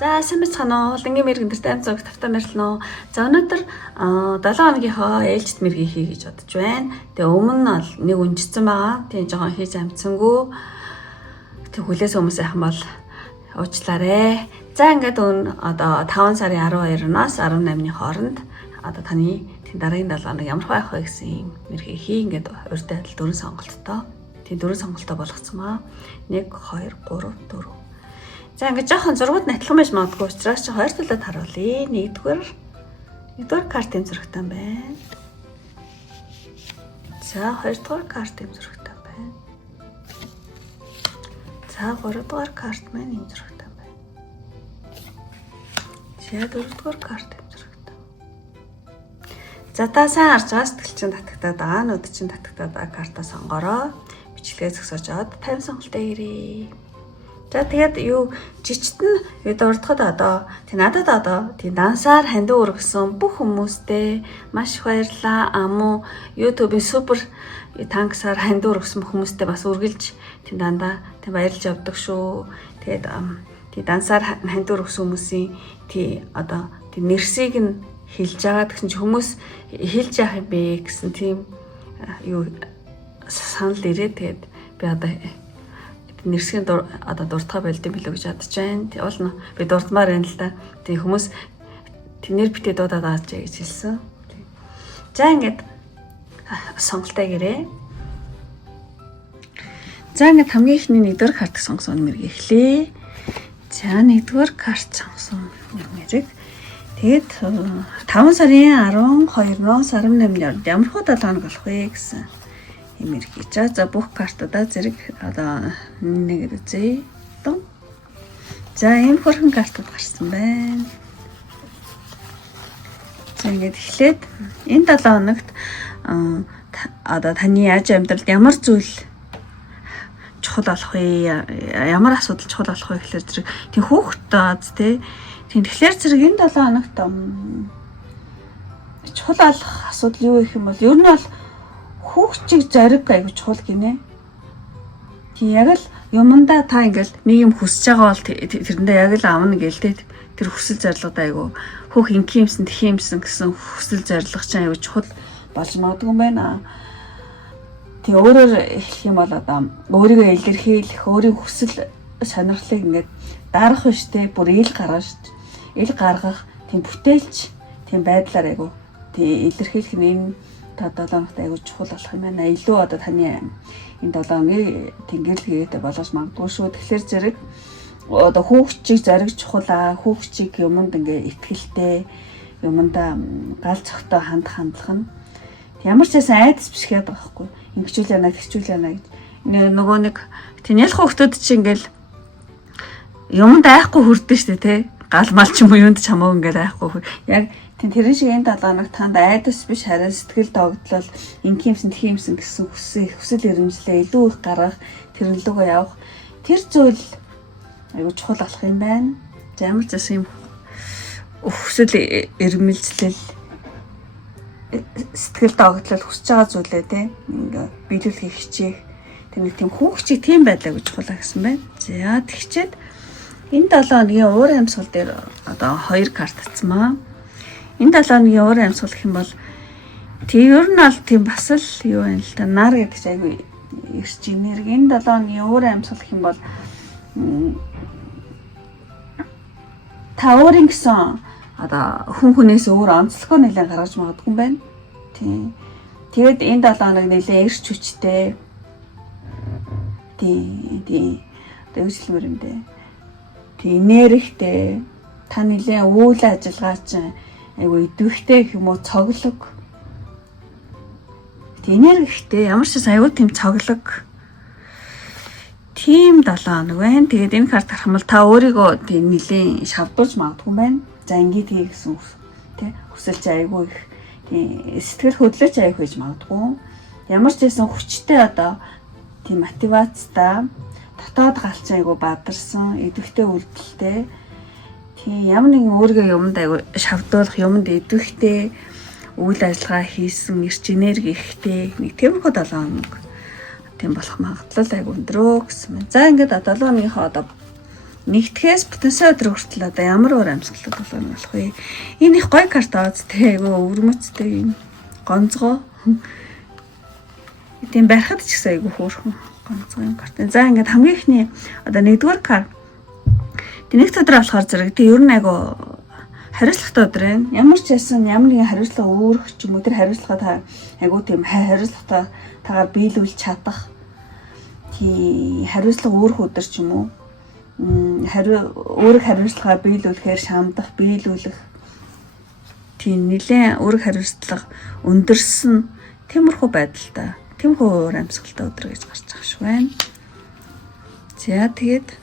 За сайн бацгаана уу. Ингийн мэрэг энэ тайм цаг тавтаа мэрэлнэ. За өнөөдөр 7 хоногийнхоо ээлжид мэргийг хий гэж бодож байна. Тэгээ өмнө нь бол нэг үнжсэн байгаа. Тэгээ жоохон хийж амцсангүй. Тэг хүлээс хүмүүс айхан бол уучлаарай. За ингээд одоо 5 сарын 12-наас 18-ны хооронд одоо таны дараагийн 7 хоног ямар байх вэ гэсэн юм мэргийг хий ингээд урьдтай адил 4 сонголттой. Тэгээ 4 сонголттой болгоцсон маа. 1 2 3 4. За ингээд жоохон зургууд натлах байж магадгүй учраас чи хоёр талаад харуулъя. Нэгдүгээр картын зурагтай байна. За хоёрдугаар картын зурагтай байна. За гуравдугаар карт маань энэ зурагтай байна. За дөрөвдүгээр картын зурагтай. За та сайн харж байгаа сэтгэл чинь татагтаад байгаа, нүд чинь татагтаад байгаа картаа сонгороо. Бичлэгээ зөксөж аваад 50 сонголтоо ирээ. За тэгээд юу жичтэн дурдхад одоо тий надад одоо тий дансаар хандив өргөсөн бүх хүмүүстээ маш их баярлалаа. Амуу YouTube-ийн супер танксаар хандив өргөсөн хүмүүстээ бас үргэлж тий дандаа тий баярлж явдаг шүү. Тэгээд тий дансаар хандив өргөсөн хүмүүсийн тий одоо тий нэрсийг нь хэлж байгаа гэсэн чи хүмүүс хэлж яах юм бэ гэсэн тийм юу санал ирээ. Тэгээд би одоо нэрсгийн одоо дуртахаа болдсон билүү гэж бодож байна. Тэг уул нь би дурдмаар байна л да. Тэг хүмүүс нэр битээ дуудаад байгаа ч гэж хэлсэн. За ингээд сонголтоо гэрээ. За ингээд хамгийн ихний 1-р карт сонгосон мэрэг эхлэе. За 1-р карт сонгосон мэрэг. Тэгээд 5 сарын 12-ноос 18-нд ямар хөө 7 хоног болох вэ гэсэн мэрэг хийж. За бүх картуудаа зэрэг одоо нэг үзье. За ийм хөрхэн картууд гарсан байна. За ингээд эхлээд энэ 7 хоногт одоо таны яаж амьдралд ямар зүйл чухал болох вэ? Ямар асуудал чухал болох вэ гэхэлэр зэрэг тийм хүүхдтэй тий. Тийм тэгэхээр зэрэг энэ 7 хоногт чухал болох асуудал юу гэх юм бол ер нь бол хүүхчиг зориг айгу чухал гинэ. Тий яг л юмдаа та ингээл нэг юм хүсэж байгаа бол тэрэндээ яг л авна гэлтэй тэр хүсэл зорилгод айгу хүүх инки юмсан тэх юмсан гэсэн хүсэл зорилго чинь айгу чухал болж магадгүй юм байна. Тий өөрөөр хэлэх юм бол одоо өөрийгөө илэрхийлэх, өөрийн хүсэл сонирхлыг ингээд дарах биштэй бүр ил гаргах тийм бүтээлч тийм байдлаар айгу тий илэрхийлэх нь энэ 7 хоногт айгуу чухал болох юм байна. Илүү одоо таны энэ 7 хоногийн тэнгэрлэгээтэй болгож магадгүй шүү. Тэгэхээр зэрэг одоо хүүхчийг зориг чухал хүүхчийг юмд ингээ ихтгэлтэй юмдаа гал цогтой хандах нь ямар ч байсан айдас биш гэдэг байхгүй. Ингэчүүл яана тэгчүүл яана гэж нөгөө нэг тэнэл хүүхдүүд чинь ингээл юмд айхгүй хүрдэн штэ тий. Гал мал ч юм уу юунд ч хамаагүй ингээд айхгүй. Яг тэрэн шиг энэ 7 хоног танд айдас биш харин сэтгэл догтлол инки юмсан тэх юмсан гэсэн хүсэл эрмжлээ илүү их гаргах тэрнлүүгөө явах тэр зүйл айгуу чухал болох юм байна. За ямар ч юм хүсэл эрмэлзлэл сэтгэл догтлол хүсэж байгаа зүйлээ тий ингээ биелүүлэхийг хичээх тэр нэг тийм хүүхчиг тийм байлаа гэж чухал гэсэн байна. За тэгчээд энэ 7 хоногийн уур амьсгал дээр одоо 2 карт татсмаа. Энэ 7 хоногийн уур амьсгал гэх юм бол тийм ер нь бол тийм бас л юу вэ л та нар гэдэг чинь айгүй ирж инерги. Энэ 7 хоногийн уур амьсгал гэх юм бол та өөрийн гэсэн одоо хүнээс өөр онцлогоо нэлээд гаргаж магадгүй юм байна. Тийм. Тэгэд энэ 7 хоног нэлээд эрч хүчтэй. Тийм. Одоо юу хэлмээр юм бэ? Тийм энергитэй. Та нэлээд үйл ажиллагаа чинь айгүй идэвхтэй гэх юм уу цоглог. Энергитэй ямар ч айгүй тийм цоглог. Тийм 7 хоног байна. Тэгээд энэ карт харах юм бол та өөрийгөө тийм нэлийн шавдуулж магадгүй юм байна. За ингээд хий гэсэн тий хүсэлж айгүй их тийм сэтгэл хөдлөж айгүй хийж магадгүй. Ямар ч байсан хүчтэй одоо тийм мотивацтай дотоод галч айгүй бадарсан, идэвхтэй үйлдэлтэй. Тийм ямар нэгэн өөргөө юмд айгүй шавдуулах, юмд идэвхтэй үйл ажиллагаа хийсэн, эрч энерги ихтэй нэг тиймэрхүү 7 хоног тийм болох магадлал айгүй өндрөө гэсэн байна. За ингээд 7 өдрийнхөө одоо нэгтгэхээс бүтэн сая өдөр хүртэл одоо ямар өөр амьсгалууд болох вэ? Энэ их гоё карт аац те айгүй өвөрмөцтэй юм гонцгой. Тийм барихад ч гэсэн айгүй хөөрхөн гонцгой юм карт. За ингээд хамгийн ихний одоо 1-р карт Тэнийх өдөр болохоор зэрэг тий ер нь айгу хариуцлагатай өдөр байна. Ямар ч байсан ямар нэгэн хариуцлага өөрөх ч юм уу тэр хариуцлагаа та айгу тийм хариуцлагатай тагаар биелүүлж чадах. Тий хариуцлага өөрөх өдөр ч юм уу. Өөрөх хариуцлагаа биелүүлэхээр шамдах, биелүүлэх. Тий нэлээд өөрөх хариуцлага өндөрсөн тиймэрхүү байдалтай. Тиймэрхүү өөр амьсгалтай өдөр гэж гарч байгаа шүү байна. За тэгээд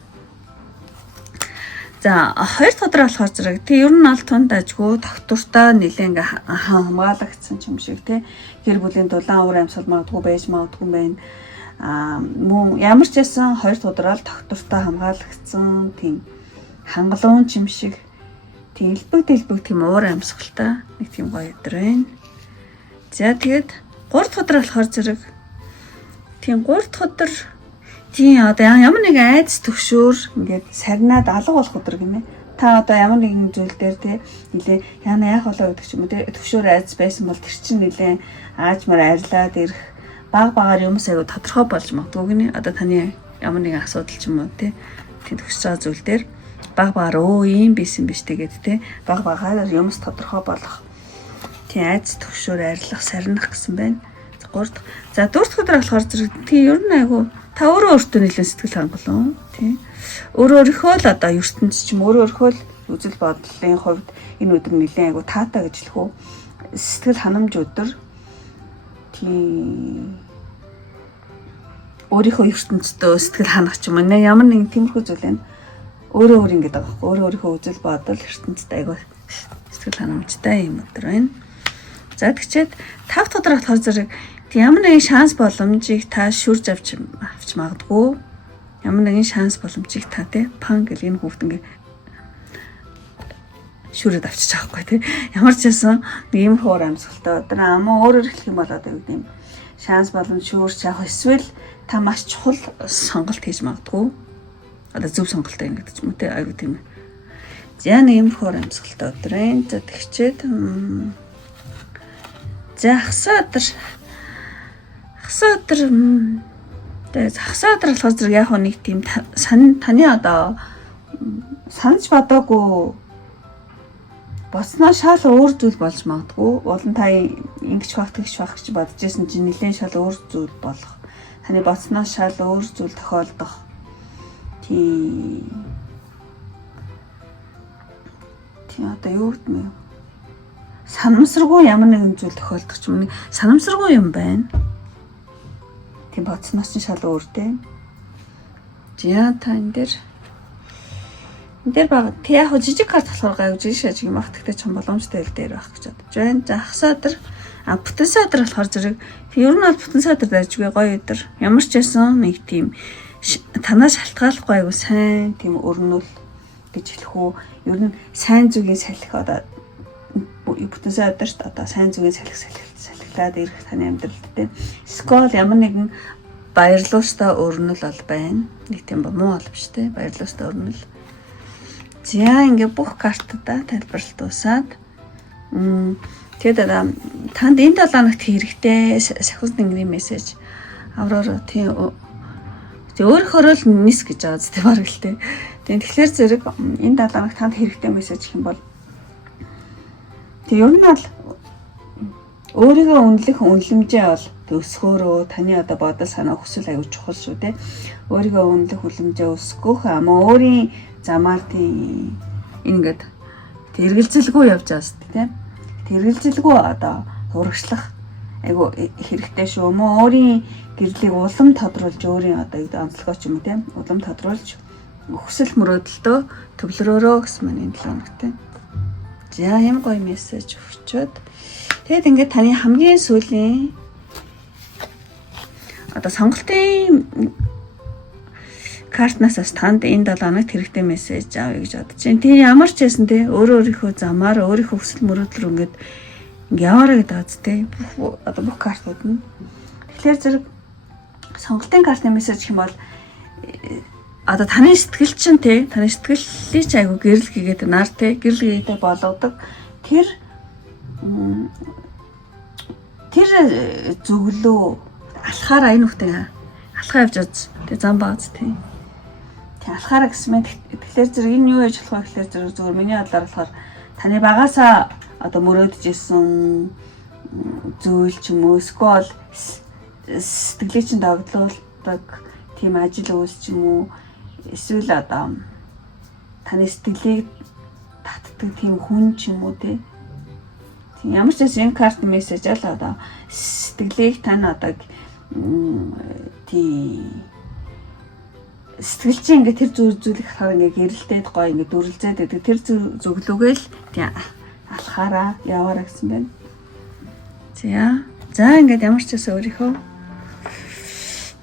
за 2 дахь өдөр болохоор зэрэг тий ер нь аль тунд ажгүй тогтвортой нэлээ ингээ хамгаалагдсан юм шиг тий гэр бүлийн дулаан уур амьсгал магадгүй байж магадгүй байна. Мөн ямар ч байсан 2 дахь өдөр аль тогтвортой хамгаалагдсан тийм хангалуун юм шиг тийм элбэг тийм уур амьсгалтай нэг тийм гоё өдөр байна. За тэгээд 3 дахь өдөр болохоор зэрэг тийм 3 дахь өдөр тий одоо ямар нэгэн айдас төгшөөр ингээд сарнаад алга болох өдөр гинэ. Та одоо ямар нэгэн зүйл дээр тий нилээ яна яах болоо гэдэг ч юм уу тий төгшөөр айдас байсан бол тэр чинь нилээ аажмаар арилаад ирэх багаар юмс аягүй тодорхой болж магадгүй гинэ. Одоо таны ямар нэгэн асуудал ч юм уу тий төгсөж байгаа зүйл дээр багаар ийм байсан биш тэгээд тий багаар юмс тодорхой болох тий айдас төгшөөр арилах сарнах гэсэн байна. 3 дахь. За 4 дахь өдөр болохоор зэрэг тий ер нь айгүй та өөртөө нэлээд сэтгэл хангалуун тий өөрийнхөө л одоо ертөнд ч юм өөрийнхөө л үзэл бодлын хувьд энэ өдөр нэлээд айгу таатай гэж хэлэх үү сэтгэл ханамж өдөр тий өөрийнхөө ертөндөө сэтгэл ханах ч юм уу ямар нэгэн тиймэрхүү зүйл байна өөрөө ингэдэг байгаа байхгүй өөрийнхөө үзэл бодол ертөндөө айгу сэтгэл ханамжтай юм өдөр байна. За тэгчээд 5 дахь өдөр болохоор зэрэг ямар нэгэн шанс боломжийг та шүрж авч магадгүй. Ямар нэгэн шанс боломжийг та тий пан гэл энэ хүүхд ингээ шүрээд авчиж байгаа байхгүй тий. Ямар ч байсан ийм хоор амьсгалтай өдөр амаа өөрөөр хэлэх юм бол одоо юу гэдэм шанс боломж шүрж авах эсвэл та маш чухал сонголт хийж магадгүй. Одоо зөв сонголттой юм гэдэг ч юм уу тий аюу тийм. За нэг ийм хоор амьсгалтай өдөр энэ. За тэгчээд за хасаа өдөр тэгээд хасаа өдөр болохоор зэрэг яг нэг тийм таны одоо санаж бодоогүй босноо шал өөр зүйл болж магадгүй. Болон та ингэж баг тэгж баг гэж бодож байсан чинь нэлээд шал өөр зүйл болох. Таны босноо шал өөр зүйл тохиолдох. Тийм одоо юу гэдэг юм бэ? Санамсаргүй ямар нэгэн зүйл тохиолдох ч юм санамсаргүй юм байна. Тийм бодсноос нь шал өөртэй. За та энэ дээр баг тий яг жижиг карт болохоор гайвж шааж юм ах тэгтээ чам боломжтой хэл дээр байх гэж бодож байна. За хасаа өдөр бүтэн сая өдөр болохоор зэрэг ер нь бол бүтэн сая өдөр дайжгүй гоё өдөр. Ямар ч байсан нэг тийм танаас шалтгааллахгүй айгу сайн тийм өрнөл гэж хэлэх үү. Ер нь сайн зүгийн салхи одоо бүтэн сая өдөр шүү дээ. Одоо сайн зүгийн салхилаад ирэх таны амьдралд тийм скол ямар нэгэн баярлуустай өрнөл бол байна. Нэг тийм муу боловч тийм баярлуустай өрнөл. За ингээ бүх картаа тайлбарлалт дуусаад тэгээд танд энэ 7 хоногт хэрэгтэй сахиус тэнгэрийн мессеж авраар тийм өөрөөр л нис гэж байгаа зү баг л тийм. Тэгэхээр зэрэг энэ 7 хоногт танд хэрэгтэй мессеж гэх юм бол тэг ер нь бол өөрийгөө үнэлэх үнэлэмжээ бол өсгөөрөө таны одоо бодол санаа хүсэл аягүй чухал шүү дээ. Өөрийгөө үнэлэх үнэлэмжээ өсгөх ама өөрийн замаар тийм ингээд тэргэлзэлгүй явж байгаас тийм тэргэлзэлгүй одоо урагшлах айгүй хэрэгтэй шүү. Мөн өөрийн гэрлийг улам тодруулж өөрийн одоо онцлогоо ч юм уу тийм улам тодруулж хүсэл мөрөөдөлтөө төвлөрөөрөө гэсэн маань энэ 7 хоногт тийм. За юм гоё мессеж өгчөөд тэгэд ингээд таны хамгийн сүүлийн одоо сонголтын картнаас танд энэ 7 хоногт хэрэгтэй мессеж авъя гэж бодож байна. Тийм ямар ч байсан те өөрийнхөө замаар өөрийнхөө хүсэл мөрөөдөл ингээд яваараа гэдэг үст те. Одоо бүх картууд нь. Тэгэхээр зэрэг сонголтын картын мессеж гэх юм бол одоо таны сэтгэл чинь те таны сэтгэлийг ч айгу гэрэл хийгээд нар те гэрэл хийгээд болгодог тэр зөвлөө алхаараа энэ хүүхдээ алхаа явж аз тэг зам баац тий. Тэг алхаараа гэсэн мэт тэгэхээр зэрэг энэ юу яж болох вэ гэхээр зэрэг зөвхөн миний бодлоор болохоор таны багаасаа одоо мөрөөдөж исэн зүйл ч юм уу эсвэл сэтгэлийг чинь догтлуулдаг тийм ажил үйлс ч юм уу эсвэл одоо таны сэтгэлийг татдаг тийм хүн ч юм уу тий. Ямар ч гэсэн энэ карт мессеж л одоо сэтгэлийг тань одоо тий сэтгэл чинь ингээ тэр зүйлийг харахаар ингээ гэрэлтээд гоё ингээ дүрлзээд байдаг тэр зөвлөгөөл тий алхаараа яваараа гэсэн байна. За ингээд ямар ч гэсэн өөрийнхөө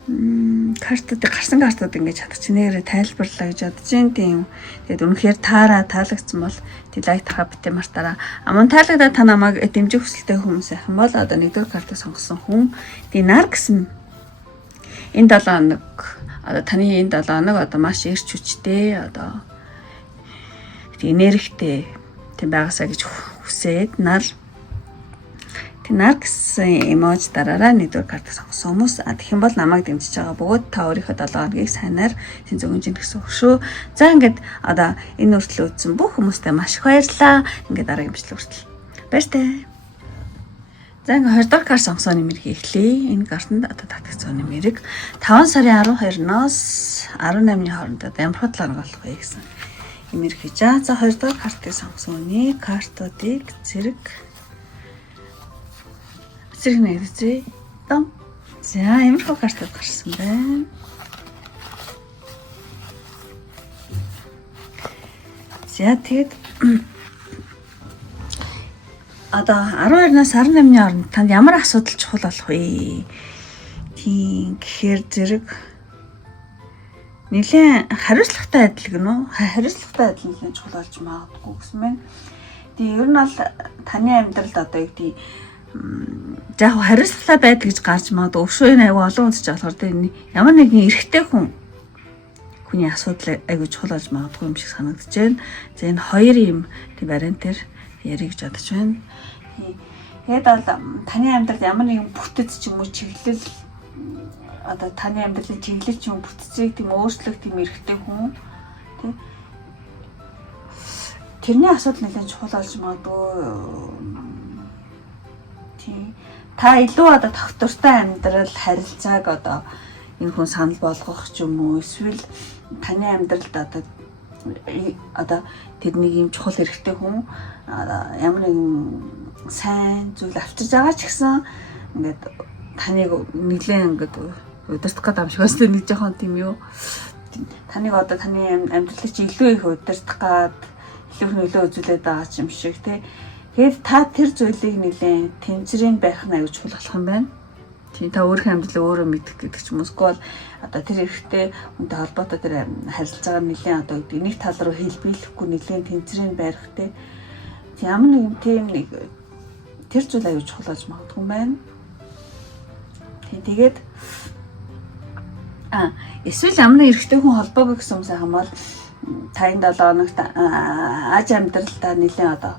картууд гарсан картууд ингээд чадчихнээр тайлбарлаа гэж бодож байна тийм. Тэгээд үнэхээр таалагдсан бол лайк тараа битээ мартаараа. Аман таалагдаад та намайг дэмжих хүсэлтэй хүмүүс байх юм бол одоо нэгдүгээр картыг сонгосон хүн тийм нар гэсэн энэ 7 хоног одоо таны энэ 7 хоног одоо маш эрч хүчтэй одоо энергитэй тийм байгаасаа гэж хүсээд нар гэсэн эможи дараараа нэгдүгээр картыг сонгосон хүмүүс тэгэх юм бол намайг дэмжиж байгаа бөгөөд та өөрийнхөө 7 хоногийг сайнаар зөнгөнжин гэсэн үг шүү. За ингээд одоо энэ үртэл үзсэн бүх хүмүүстээ маш их баярлалаа. Ингээд дараагийн бичлэг хүртэл баяртай. За ингээд 2 дахь карт сонгосон нэмэрийг эхлэе. Энэ картанд одоо татгцсан нэмэрийг 5 сарын 12-ноос 18-ны хооронд ямар хотлоо болох вэ гэсэн нэмэр хийж. За 2 дахь картыг сонгосон үний картуудыг зэрэг нэгдэзээ. За ямархуу картууд гарсан байна. За тэгэд одоо 12-наас 18-ны хооронд танд ямар асуудал чухал болох вэ? Тийм гэхээр зэрэг нэлээд хариуцлагатай адил гэнэ үү? Хариуцлагатай адил нэлээд чухал болж магадгүй гэсэн мэн. Тэгээ ер нь бол таны амьдралд одоо яг тийм яг хариуцлагатай байдаг гэж гарч магадгүй. Өвшөө энэ аягүй олон үнсэж болохоор энэ ямар нэгэн эрэгтэй хүний асуудал аягүй чухал болж магадгүй юм шиг санагдаж байна. За энэ хоёр юм тийм вариантаар ярих гэж бодож байна. Тэгээд бол таны амьдралд ямар нэгэн бүтэц ч юм уу чиглэл одоо таны амьдралын чиглэл ч юм бүтцийг тийм өөрчлөх тийм эрэгтэй хүн тийм тэрний асуудал нэлээд чухал болж магадгүй. Та илүү одоо тогтвортой амьдрал харилцааг одоо энэ хүн санал болгох ч юм уу эсвэл таны амьдралд одоо тэрний юм чухал хэрэгтэй хүн ямар нэгэн сайн зүйл авчирж байгаа ч гэсэн ингээд таныг нэлээд ингээд удирдах гэдэг юм шиг өстэй нэг жоохон тийм юу таныг одоо таны амьдралыг чи илүү их удирдах гад илүү нөлөө үзүүлээд байгаа ч юм шиг тий. Тэгээд та тэр зүйлийг нэлээд тэнцрийн байх нь аюул чухал болох юм байна. Тийм та өөрийнхөө амьдралыг өөрөө мэдэх гэдэг ч юм уу эсвэл одоо тэр эрэгтэй хүнтэй холбоотой тэр харилцаагаар нэлээд одоо нэг тал руу хэлбэлэхгүй нэлээд тэнцрийн байрхтай. Ямар нэгэн тийм нэг тэр зүйл аюул чухал болж магадгүй юм байна. Тэгээд эсвэл ямар нэг эрэгтэй хүн холбоогүй гэсэн юм сайхан бол та энэ 7 хоногт аж амьдралдаа нэлээд одоо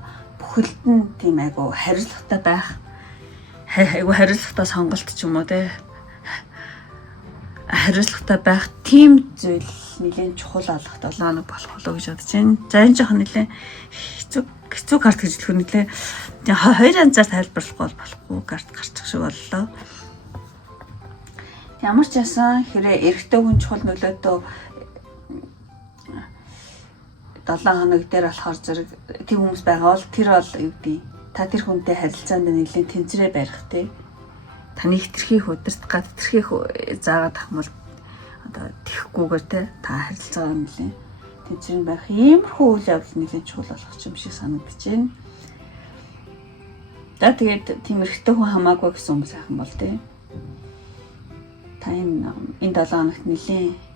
бүхэлд нь тийм айгу хариуцлагатай байх айгу хариуцлагатай сонголт ч юм уу те хариуцлагатай байх тийм зүйл нэлээд чухал алах 7 хоног болох болоо гэж бодож байна. За энэ жоохон нэлээд хэцүү карт гэж хэлэх нэлээд хоёр янзаар тайлбарлахгүй болохгүй карт гарчих шиг боллоо. Ямар ч ясан хэрэг эрэгтэй хүн чухал нөлөөтэй 7 хоног дээр болохоор зэрэг тийм хүмүүс байгаа бол тэр бол юу гэдэг та тэр хүнтэй харилцаанд нэлээд тэнцрээ барих те таны хитрхийг удирдах гад хитрхийг заагаад ах бол одоо тэхгүйгээр те та харилцаагаа нэлээд тэнцрэн байх иймэрхүү үйл явдал нэлээд чухал болох юм шиг санагдаж байна. За тэгээд тийм эрэгтэй хүн хамаагүй гэсэн юм сайхан бол те та энэ 7 хоногт нэлээд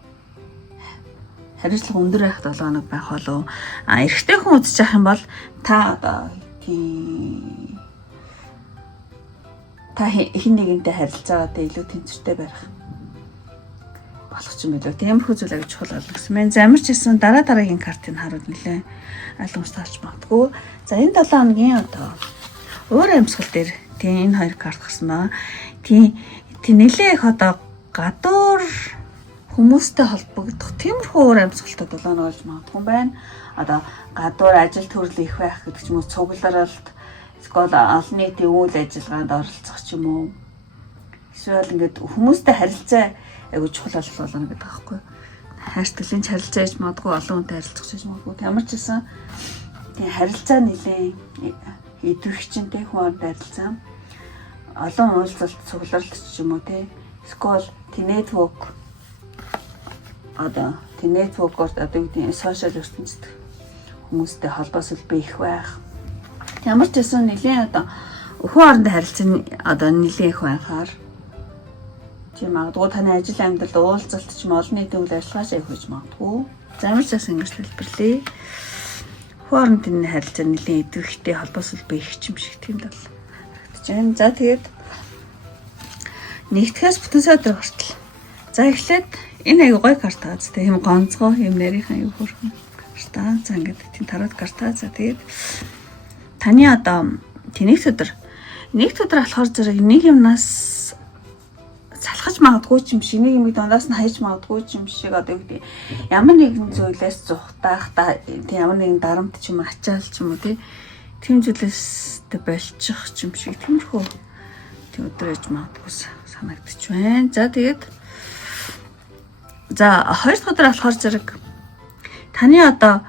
хариуцлага өндөр байх 7 хоног байх болов. Эрэгтэй хүн үзэж явах юм бол та одоо та хин нэгэнтэй харилцаагаа илүү тэнцвэртэй барих болох юм билүү. Тиймэрхүү зүйл аяг чухал болно гэсэн мэн. За ямар ч хэлсэн дараагийн картыг харуул нэлээ ойлгомжтой болж магадгүй. За энэ 7 хоногийн одоо өөр амьсгал дээр тийм энэ хоёр карт гарсан ба. Тийм нэлээ их одоо гадуур хүмүүстэй холбогдох тиймэрхүү өөр амьсгалтай 7 хоног болж магадгүй байна. Одоо гадуур ажил төрөл их байх гэдэг ч юм уу, цугларалт, эсвэл олон нийтийн үйл ажиллагаанд оролцох ч юм уу. Эсвэл ингээд хүмүүстэй харилцаа айгуу чухал болно гэдэг аахгүй. Хайрцагын харилцаа гэж магадгүй олон хүнтэй харилцах гэж магадгүй. Ямар ч гэсэн тийм харилцаа нэлээ идэвхжинтэй хүн хооронд харилцаа. Олон уулзалт, цугларалт ч юм уу тий. Эсвэл network одоо network-оор одоо үгүй сошиал ертөнцид хүмүүстэй холбоо сүлбээ их байх. Ямар ч гэсэн нэлийн одоо хүн хоорондын харилцаа одоо нэлийн их байхаар тийм магадгүй таны ажил амьдралд уулзалт ч юм олон нийтийн үйл ажиллагаа шиг хийж магадгүй. Замар ч гэсэн ингэж тайлбарлая. Хүн хоорондын харилцаа нэлийн идэвхтэй холбоо сүлбээ их юм шиг тийм бол харагдаж байна. За тэгээд нэгтгэхээс бүтэн садар гартал. За эхлээд энэ аягүй гоё карт аа. Тийм гонцгой юм нарийнхан аягүй хөрхөн картаа. За ингээд тийм тарот картаа. За тэгээд таны одоо тэнийх өдөр болохоор зэрэг нэг юмнаас салхаж магадгүй ч юм шиг, нэг юм дундаас нь хайж магадгүй ч юм шиг одоо юу гэдэг ямар нэгэн зүйлээс зүхтаах тийм ямар нэгэн дарамт ч юм ачаал ч юм уу тийм зүйлээс болчих ч юм шиг тиймэрхүү тийм өдөр ээж магадгүй санагдчих байна. За тэгээд за хоёр дахь өдөр болохоор зэрэг таны одоо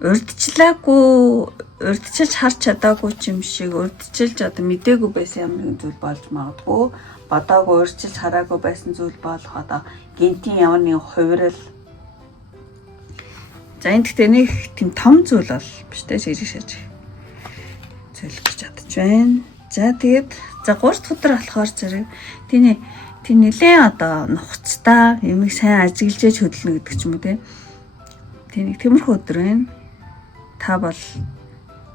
урдчилж харж чадаагүй ч юм шиг, урдчилж одоо мдээгүй байсан ямар нэгэн зүйл болж магадгүй, бодоогүй урдчилж хараагүй байсан зүйл болох одоо гинтийн ямар нэгэн хувирал. За энэ гэхдээ нэг тийм том зүйл бол биш дээ, ширээ шаж зүйл гэж бодож байна. За тэгээд за 3 дахь өдөр болохоор зэрэг тийм нэлээ одоо нухацтай ямиг сайн ажиглаж хөдөлнө гэдэг ч юм уу тийм нэг тиймэрхүү өдөр байна. Та бол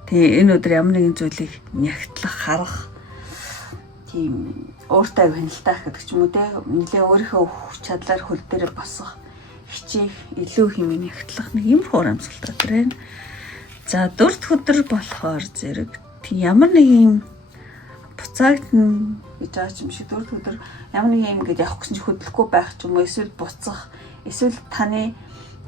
тийм энэ өдөр ямар нэгэн зүйлийг нягтлах, харах, тийм өөртөө хяналтайх гэдэг ч юм уу те нэлээ өөрийнхөө хүч чадлаар хөл дээр босох, хичээх, илүү хэмээн нягтлах нэг юм хоор амьсгалтай өдөр байна. За 4 дахь өдөр болохоор зэрэг тийм ямар нэг юм буцаагдана гэж байгаа юм шиг 4 дахь өдөр ямар нэг юм ингэж явах гэсэн чи хөдлөхгүй байх ч юм уу, эсвэл буцах, эсвэл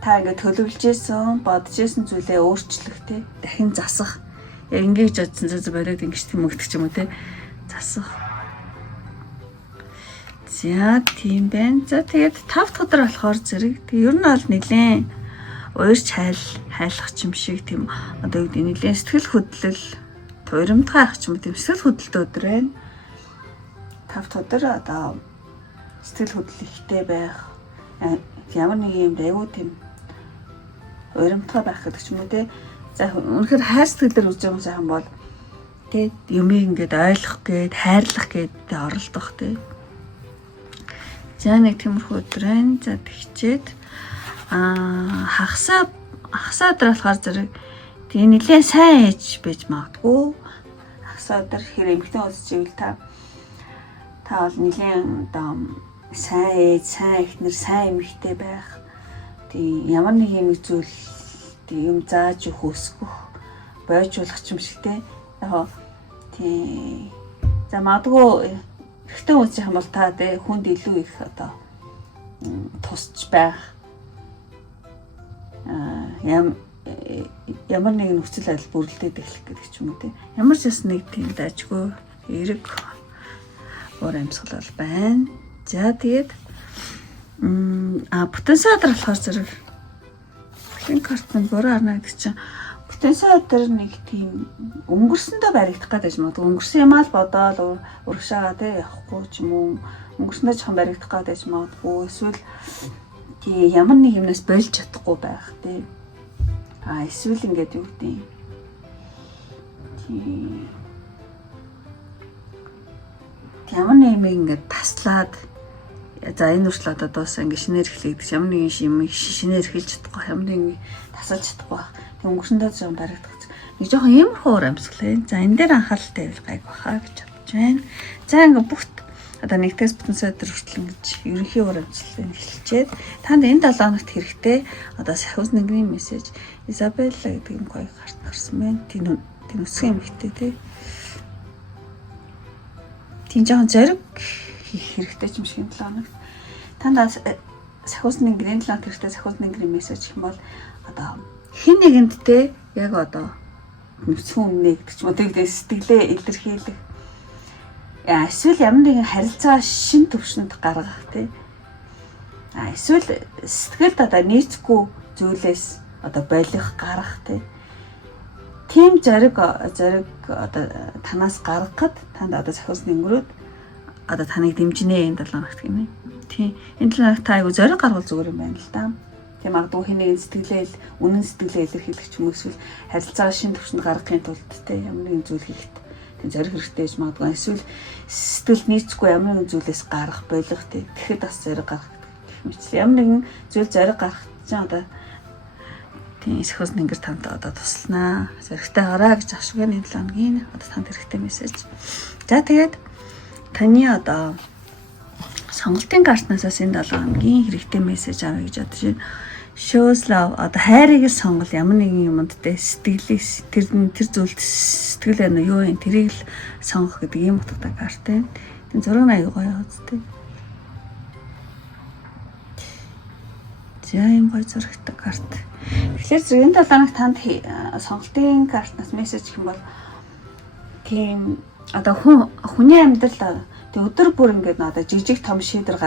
та ингээд төлөвлөжсэн, бодожсэн зүйлээ өөрчлөх те дахин засах. Ингэж бодсон зэ бариад ингэж тэмэгдэх юм уу те засах. За тийм байна. За тэгээд 5 дахь өдөр болохоор зэрэг ер нь бол нэлээд уурч хайлах юм шиг тийм одоо юу гэдэг нэлээд сэтгэл хөдлөл туйрамдгай ах юм тийм сэтгэл хөдлөлтөд өдөр байна. 5 дахь өдөр одоо сэтгэл хөдлөл ихтэй байх ямар нэг юм дэйгүү тийм уйрамдгай байх гэдэг ч юм уу те. За үнэхээр хайр сэтгэлээр үзэж байгаа сайхан бол те юмыг ингээд ойлгох гээд хайрлах гээд оролдох те. За нэг тиймэрхүү өдөр байна. За тэгчээд хагасаа өдөр болохоор зэрэг тийм нэлээд сайн ээж байж магадгүй. Хагасаа өдөр хэр эмхтэн үзэж ивэл та бол нэлээд одоо сайн ээж, сайн эхнэр, сайн эмэгтэй байх. Тийм ямар нэг юм зүйл тийм юм зааж өгөх, бойжуулах юм шиг те. Яг тийм за магадгүй эхтэн үзэх юм бол та те хүнд илүү их одоо тусч байх. Ямар нэгэн нөхцөл байдал бүрэлдээд эхлэх гэдэг ч юм уу те. Ямар ч нэг тийм дажгүй эрэг өөр амьсгал бол байна. За тэгээд бүтэн садар болохоор зэрэг бүтэн карт нь бороо арна гэдэг чинь бүтэн садар нэг тийм өнгөрсөндөө баригдах гэдэг юм уу. Өнгөрсөн юм аа л бодоод урагшаага те явахгүй ч юм уу. Өнгөрсөндөө жоохон баригдах гэдэг юм аа. Эсвэл тий ямар нэг юмнаас болж чадахгүй байх те. Эсвэл ингээд юу гэдэг тий ямар нэг юм ингээд таслаад за энэ үртэл одоо дуусаа ингээд шинээр эхлэх ямар нэг юм шинээр эхэлж чадахгүй, ямар нэг юм тасаж чадахгүй. Тэг өнгөрсөндөө жоохон баригдах. Нэг жоохон иймэрхүү уур амьсгал. За энэ дээр анхааралтай байвал гайг баха гэж бодож байна. За ингээд бүгд одоо 1-ээс бүтэн сая төгрөг хүртэл ингэж ерөнхий уур амьсгалыг хэлчихээд танд энэ 7 хоногт хэрэгтэй одоо сахиус нэгний мессеж Изабелла гэдэг юм гоё гарт гарсан байна. Тийм үсгийн эмэгтэй тий. Тийм жоохон зориг хийх хэрэгтэй юм шиг 7 хоногт. Танд сахиус нэгний 7 хоногт хэрэгтэй сахиус нэгний мессеж гэх юм бол одоо хэн нэгэнд те яг одоо нүцгэн нэгдэг ч юм уу тэгээд сэтгэлээ илэрхийлэх эсвэл ямар нэгэн харилцаа шин төвшөнд гаргах тий эсвэл сэтгэлд одоо нийцгүй зүйлээс одоо болох гарах тий тийм зориг одоо танаас гаргахад танд одоо сахиусны өнгөрөөд одоо таныг дэмжинэ энэ 7 хоногт гинэ тий энэ 7 хоногт та айгу зориг гаргал зүгээр юм байна л да. Тийм магадгүй хинэгийн сэтгэлээ үнэн сэтгэлээ илэрхийлэх ч юм уу эсвэл харилцаа шин төвшөнд гаргахын тулд те ямар нэгэн зүйл хийхэд тийм зориг хэрэгтэй гэж магадгүй эсвэл сэтгэл нийцгүй ямар нэгэн зүйлээс гарах болох те тэгэхэд бас зориг гаргах гэх мэт ямар нэгэн зүйл зориг гаргах чинь одоо тийм сахиус нэнгэр танд одоо туслана зоригтой гараа гэж ашигын 7 хоногийн одоо танд хэрэгтэй мессеж. За тэгээд таны одоо сонголтын картнасаас энэ 7 хоногийн хэрэгтэй мессеж авъя гэж бодож байна. Shows love одоо хайрыг л сонгол ямар нэгэн юмд тэ сэтгэлээс тэр зүйлд сэтгэл байна юу вэ тэрийг л сонгох гэдэг ийм утгатай карт байна. Тэгээ зураг аяг гоё үзтээ. За ийм гоё зурагтай карт. Тэгэхээр энэ 7 хоног танд сонголтын картнаас мессеж гэх юм бол тийм одоо хүний амьдрал өдөр бүр ингээд одоо жижиг том шийдвэр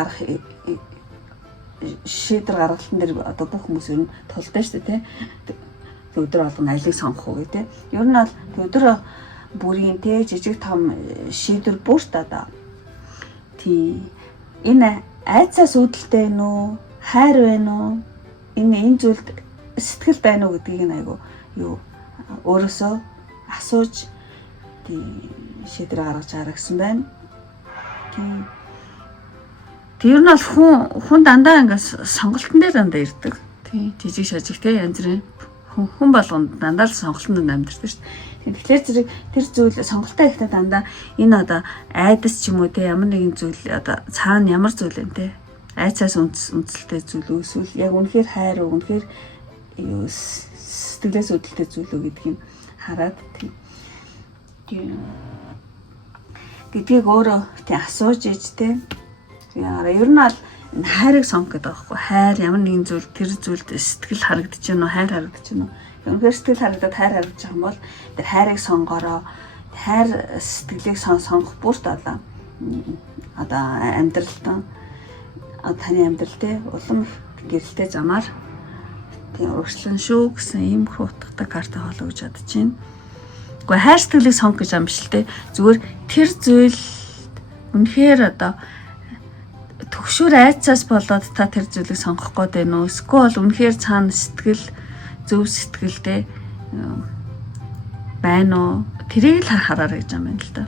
гаргалтын дээр одоо бүх хүмүүс ер нь толдоо шүү дээ тий. Өдөр болгоно алийг сонгох уу гэдэг. Ер нь бол өдөр бүрийн тий жижиг том шийдвэр бүрт одоо тий энэ айцаас үүдэлтэй вэ нүү хайр байна уу энэ зүйлд сэтгэл байна уу гэдгийг нь айгу юу өөрөөсөө асууж тий шийдвэр гаргаж хараа гэсэн байна. Тэр нь бол хүн дандаа ингээс сонголтын дээр дандаа ирдэг. Тий, жижиг шажиг те янз бүрийн хүн болгонд дандаа л сонголтонд амьдэрдэг шүү дээ. Тэгэхээр зэрэг тэр зүйл сонголтоо ихтэй дандаа энэ одоо айдас ч юм уу те ямар нэгэн зүйл одоо цаана ямар зүйл вэ те айцаас үндсэлтэй зүйл эсвэл яг үнэхээр хайр уу үнэхээр юу сэтгэлээс үүдэлтэй зүйл үү гэдгийг хараад тийм гэдгийг өөрөө тий асууж ээж те яараа ер нь бол хайрыг сонгох гэдэг байхгүй хайр ямар нэгэн зүйл тэр зүйлд сэтгэл харагдаж байна уу хайр харагдаж байна уу үнэхээр сэтгэл харагдаад хайр харагдаж байгаа юм бол тэр хайрыг сонгороо хайр сэтгэлийг сонгох бүрт одоо амьдралтан таны амьдрал те улам гэрэлтэй замаар тийм өршлөн шүү гэсэн ийм утгатай карта хоолоо гэж бодож байна. Гэхдээ хайр сэтгэлийг сонгох гэж юм биш л те зүгээр тэр зүйл үнэхээр одоо төгшөр айцаас болоод та тэр зүйлийг сонгох гээд байна уу? Эсвэл үнэхээр цаана сэтгэл зөв сэтгэлтэй байна уу? Тэрийг л хараарай гэж юм байна л да.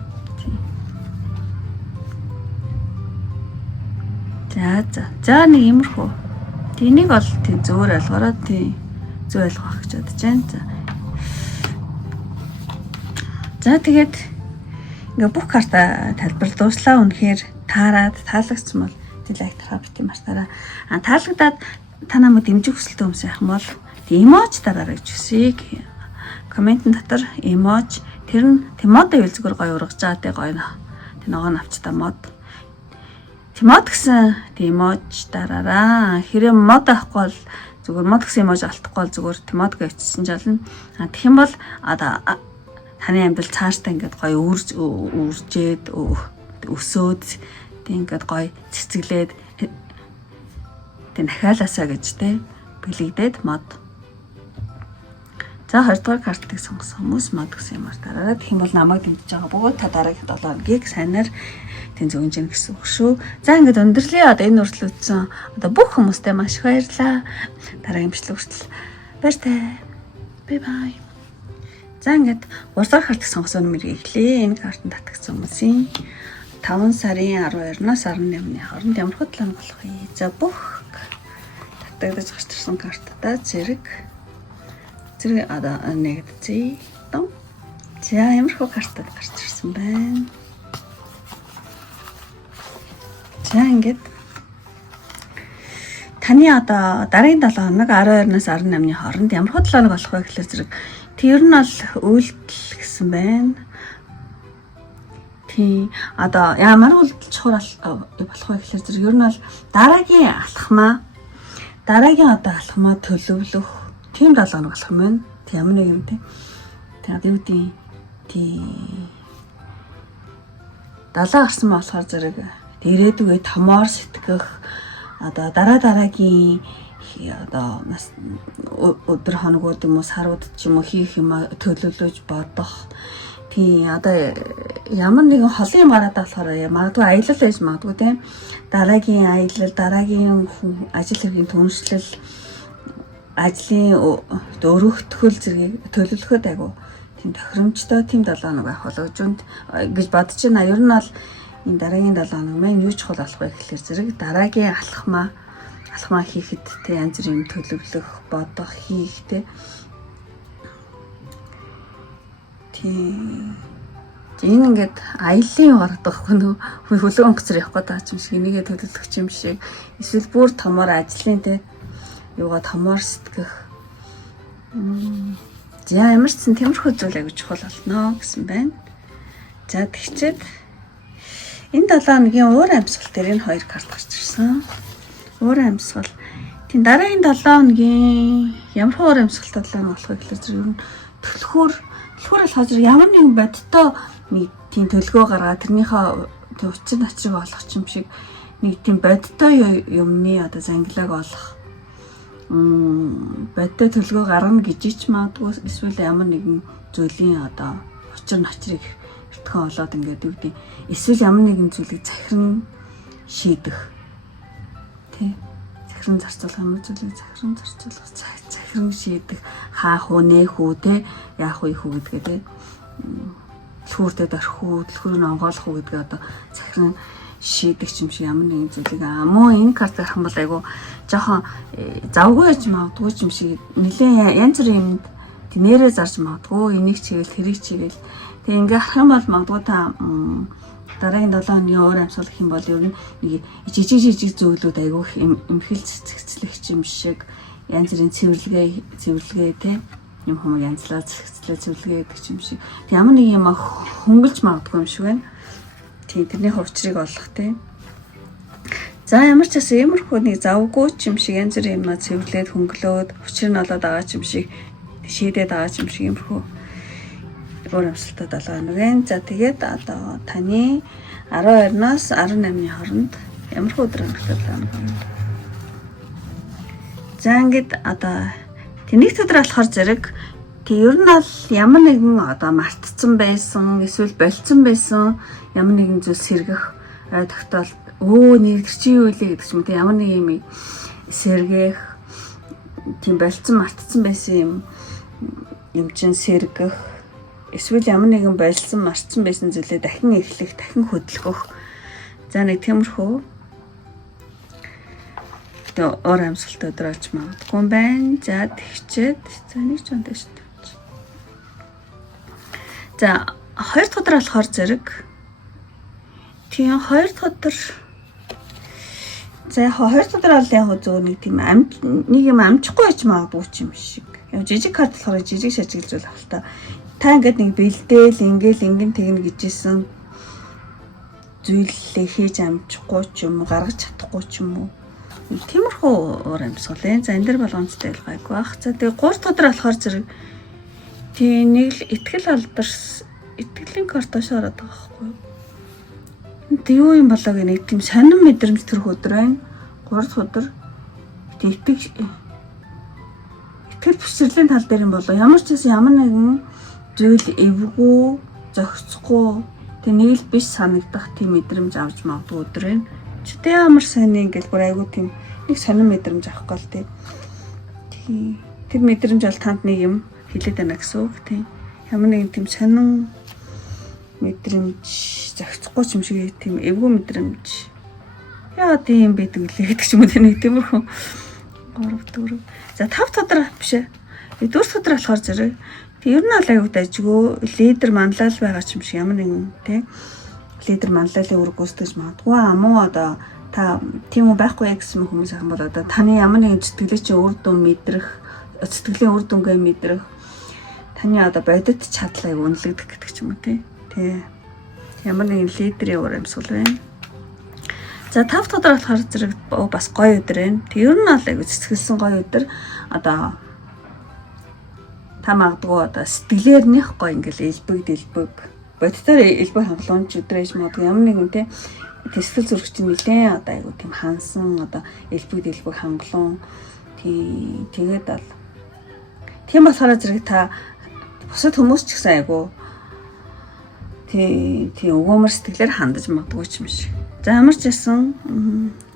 За нэг иймэрхүү. Тэнийг бол тийм зөвөр ойлгоорой тийм зөв ойлгох гэж бодож байна. За тэгээд ингээ бүх карта тайлбар дууслаа үнэхээр таарад таалагдсан бол лайк тарахаа мартаарай. Таалагдаад та намайг дэмжих хүсэлтэй хүмүүс яах юм бол эможи дараарай гэж хүсье. Комментэн дотор эможи тэр нь мод байвал зүгээр гоё ургаж байгаа те гоё нэ ногоо авчтаа мод. Мод гэсэн эможи дараараа. Хэрэв мод авахгүй бол зүгээр мод гэсэн эможи алдахгүй бол зүгээр мод гэвчсэн жаална. Тэгэх юм бол одоо таны амьдрал цаашдаа ингээд гоё үржээд өсөөд тийм ингээд гоё цэцгэлээд тийм дахиалаасаа гэж те бэлэгдээд мод. За 2 дугаар картыг сонгосон хүмүүс мод гэсэн юмар дараарай. Тэгэх юм бол намайг дэмжиж байгаа бөгөөд та дараагийн 7 хоногийг сайнаар тийм зөвнж гэнэ гэсэн үг шүү. За ингээд өндөрлөе одоо энэ хүртэл үтсэн одоо бүх хүмүүстээ маш их баярлалаа. Дараагийн бичлэг хүртэл баяртай. Bye bye. За ингээд 3 дугаар картыг сонгосон нэмэрийг эхлэе. Энэ картанд татгсан хүмүүсийн 5 сарын 12-наас 18-ны хооронд ямар хөдлөн болох вэ? За бүх татагдаж гарч ирсэн картаа зэрэг одоо нэгдзээ. За ямар хөө картад гарч ирсэн байна. За ингээд таны одоо дараагийн 7 хоног 12-наас 18-ны хооронд ямар хөө 7 хоног болох вэ гэхэлэр зэрэг тэр нь бол үйлдэл гэсэн байна. Тий одоо ямар үйлдэл чухал болох вэ гэхэлэр зэрэг ер нь бол дараагийн алхмаа төлөвлөх тийм 7 хоног болох юм байна. Тэг ямар нэг юм те. Тэгээд юу гэдэг тий 70 гарсан болохоор зэрэг ирээдүгээ томоор сэтгэх одоо дараагийн одоо нас өдөр хоногуд юм уу сарууд ч юм уу хийх юм төлөвлөж бодох. Тий одоо ямар нэгэн холын мараад болохоор магадгүй аялал байж магадгүй тийм дараагийн аялал дараагийн ажил хэргийн түншлэл ажлын өргөтгөл зэргийг төлөвлөхөд айгу тийм тохиромжтой тийм 7 хоног байх болов гэж бодож байна. Ер нь бол энэ дараагийн 7 хоног маань юу чухал болох вэ гэхэлэр зэрэг дараагийн алхмаа хийхэд тэ янз бүрийн төлөвлөх, бодох, хийх тэ. Тийм. Энэ ингээд аяллаа гаргадаг нөө хөлөө онгоцор явах гэдэг юм шиг энийгээ төлөвлөх юм шиг эсвэл бүр томоор ажлын тэ юугаа томоор сэтгэх. За ямар ч зэн тиймэрхүү зүйл аягүй чухал болно гэсэн байна. За тэгчээд энэ 7 хоногийн уур амьсгал дээр энэ 2 карт гарч ирсэн. Уур амьсгал. Тийм дараагийн 7 хоногийн ямар уур амьсгалтай 7 хоног болох вэ гэхэлэр ер нь төлхөөр болохоор ямар нэгэн бодиттой нэг тийм төлгөө гаргаад тэрнийхээ төвчин ачрыг олох юм шиг нэг тийм бодиттой юмны одоо зангилааг олох. Бодиттой төлгөө гаргана гэж ч магадгүй эсвэл ямар нэгэн зүйлийн одоо учир начрыг эртхэн олоод ингээд юу гэдэг эсвэл ямар нэгэн зүйлийг захиран шийдэх тий захиран зарцуулах юм зүйлийг захиран шийдэх хаах уу нээх үү тий яах вэ хүү гэдгээ тий түртэй дөрөх үү түлхүүрийг онгойлох үү гэдгээ одоо захиран шийдэх юм шиг ямар нэгэн зүйлийг муу энэ карт гарах юм бол айгу жоохон завгүй байж магадгүй юм шиг нэлээ янз бүрийн юмд нэрээ зарж магадгүй энийг чигээл тэрийг чигээл тэг ингээ харах юм бол магадгүй та дараагийн 7 хоногийн уур амьсгал гэх юм бол ер нь жижиг зүйлүүд айгүй эмхэл цэцлэх юм шиг янз бүрийн цэвэрлэгээ те юм хүмүүс янзлаа цэвэрлэгээ гэдэг юм шиг ямар нэг юм хөнгөлж магадгүй юм шиг байна. Тийм тэрний хувьчрыг олох те. За ямар ч гэсэн иймэрхүү нэг завгүй юм шиг янз бүрийн юм цэвэрлээд хөнгөлөөд учир нь олоод байгаа юм шиг шийдээд байгаа юм шиг иймэрхүү уур амьсгалтай 7 хоног байна. За тэгээд одоо таны 12-наас 18-ны хооронд ямар өдөр хоногтой 7 хоног байна. За ингээд одоо тэнийх өдөр болохоор зэрэг ер нь бол ямар нэгэн одоо мартцсан байсан эсвэл болцсон байсан ямар нэгэн зүйл сэргэх тогтоол нэр чи юу илээ гэдэг ч юм те ямар нэг юм сэргэх тийм болцсон мартцсан байсан юм чин сэргэх эсвэл ямар нэгэн болцсон мартсан байсан зүйлээ дахин эхлэх дахин хөдөлгөх за нэг тиймэрхүү уур амьсгалтай өдөр болж магадгүй юм байна. За тэгчээд за нэг ч онтой шүү дээ. За 2 дахь өдөр болохоор зэрэг тийм 2 дахь өдөр за 2 дахь өдөр бол яг зөв нэг тийм нэг юм амжихгүй байж магадгүй юм шиг. Яг жижиг карт болохоор жижиг шажиг зүйл авах та. Та ингээд нэг бэлдээл ингэн тэгнэ гэжсэн зүйлээ хийж амжихгүй ч юм уу гаргаж чадахгүй ч юм уу. Тиймэрхүү уур амьсгал энэ. За энэ дэр болгоомжтой ялгаагүй бах. За тэгээ 3 дахь өдөр болохоор зэрэг тийм нэг л итгэлийн карташ ороод байгаа байхгүй юу. Энд юу юм болоо гэх нэг тийм сонин мэдрэмж төрөх өдөр байна. 3 дахь өдөр итгэл бишрэлийн тал дээр юм болоо. Ямар ч гэсэн ямар нэгэн зүйл эвгүй, зохицохгүй, тэг нэг л биш санагдах тийм мэдрэмж авч магадгүй өдөр байна. Чүтээ ямар сайн ингээл бүр айгуу тийм нэг сонин мэдрэмж авахгүй л тий. Тэр мэдрэмж бол танд нэг юм хэлээд байна гэсэн үг тий. Ямар нэгэн тийм сонин мэдрэмж зохицохгүй юм шиг тийм эвгүй мэдрэмж. Яа тийм байдаг лээ гэдэг ч юм уу нэг тиймэрхүү 3 4. За 5 өдөр биш ээ. 4 өдөр болохоор зэрэг ер нь бол аюу дайжгүй лидер манлал байгаа юм шиг ямар нэгэн тий лидер манлайлын үүрэг гүйцэтгэж магадгүй амуу одоо та тийм үү байхгүй гэсэн хүмүүс ахын бол одоо таны ямар нэгэн сэтгэлээ чи үр дүн мэдрэх, сэтгэлийн үр дүнгээ мэдрэх, таны одоо бодит чадлыг үнэлэгдэх гэдэг ч юм уу тий. Ямар нэгэн лидерийн уур амьсгал байна. За 5 дахь өдөр болохоор зэрэг бас гоё өдөр байна. Ер нь бол айгу цэцгэлсэн гоё өдөр. Одоо та магадгүй одоо сэтгэлээр нэх гоё ингээл элбэг бодитоор элбэг хангалуун ч өдрөөж магадгүй ямар нэгэн тий сэтгэл зүрх чинь нэлээ одоо айгу тийм хансан одоо элбэг хангалуун тий тэгээд бол тийм болохоор зэрэг та бусад хүмүүс ч гэсэн айгу тий өгөөмөр сэтгэлээр хандаж магадгүй ч юм шиг. За ямар ч байсан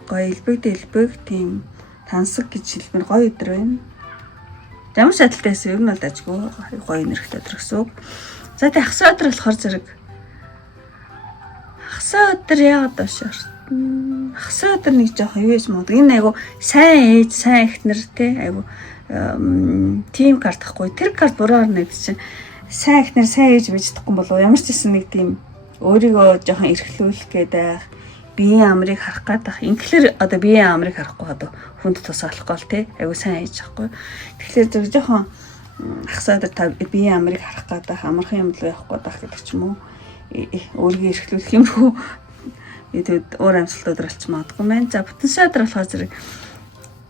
гоё элбэг тийм тансаг гэж хэлбэр гоё өдөр байна. Ямар ч адилтайсэн ер нь бол ажгүй гоё нэрхт өдөр гэсэн үг. За тэг хагас өдөр болохоор зэрэг хагас өдөр яагаад доош хагас өдөр нэг жоох юу юм уу? Энэ айгу сайн ээж, сайн эхнэр тий айгу тим карт ахгүй. Тэр карт буруугаар нэг чинь сайн эхнэр, сайн ээж байж чадахгүй болов ямар ч гэсэн нэг тийм өөрийгөө жоохон эрхлүүлэх гэдэг биеийн амрыг харах гадах. Ингээр одоо биеийн амрыг харахгүй одоо хүнд тусаалахгүй бол тий айгу сайн ээж ахгүй. Тэгэхээр зөв жоохон хагас өдөр та биеийн амрыг харах гадах, амархан юм л явах гадах гэдэг ч юм уу. Өөрийгөө эрхлүүлэх юм хөө тэгээд уур амьсгалт өдөр болчих магадгүй байна. За бүтэнсэ өдөр болохоор зэрэг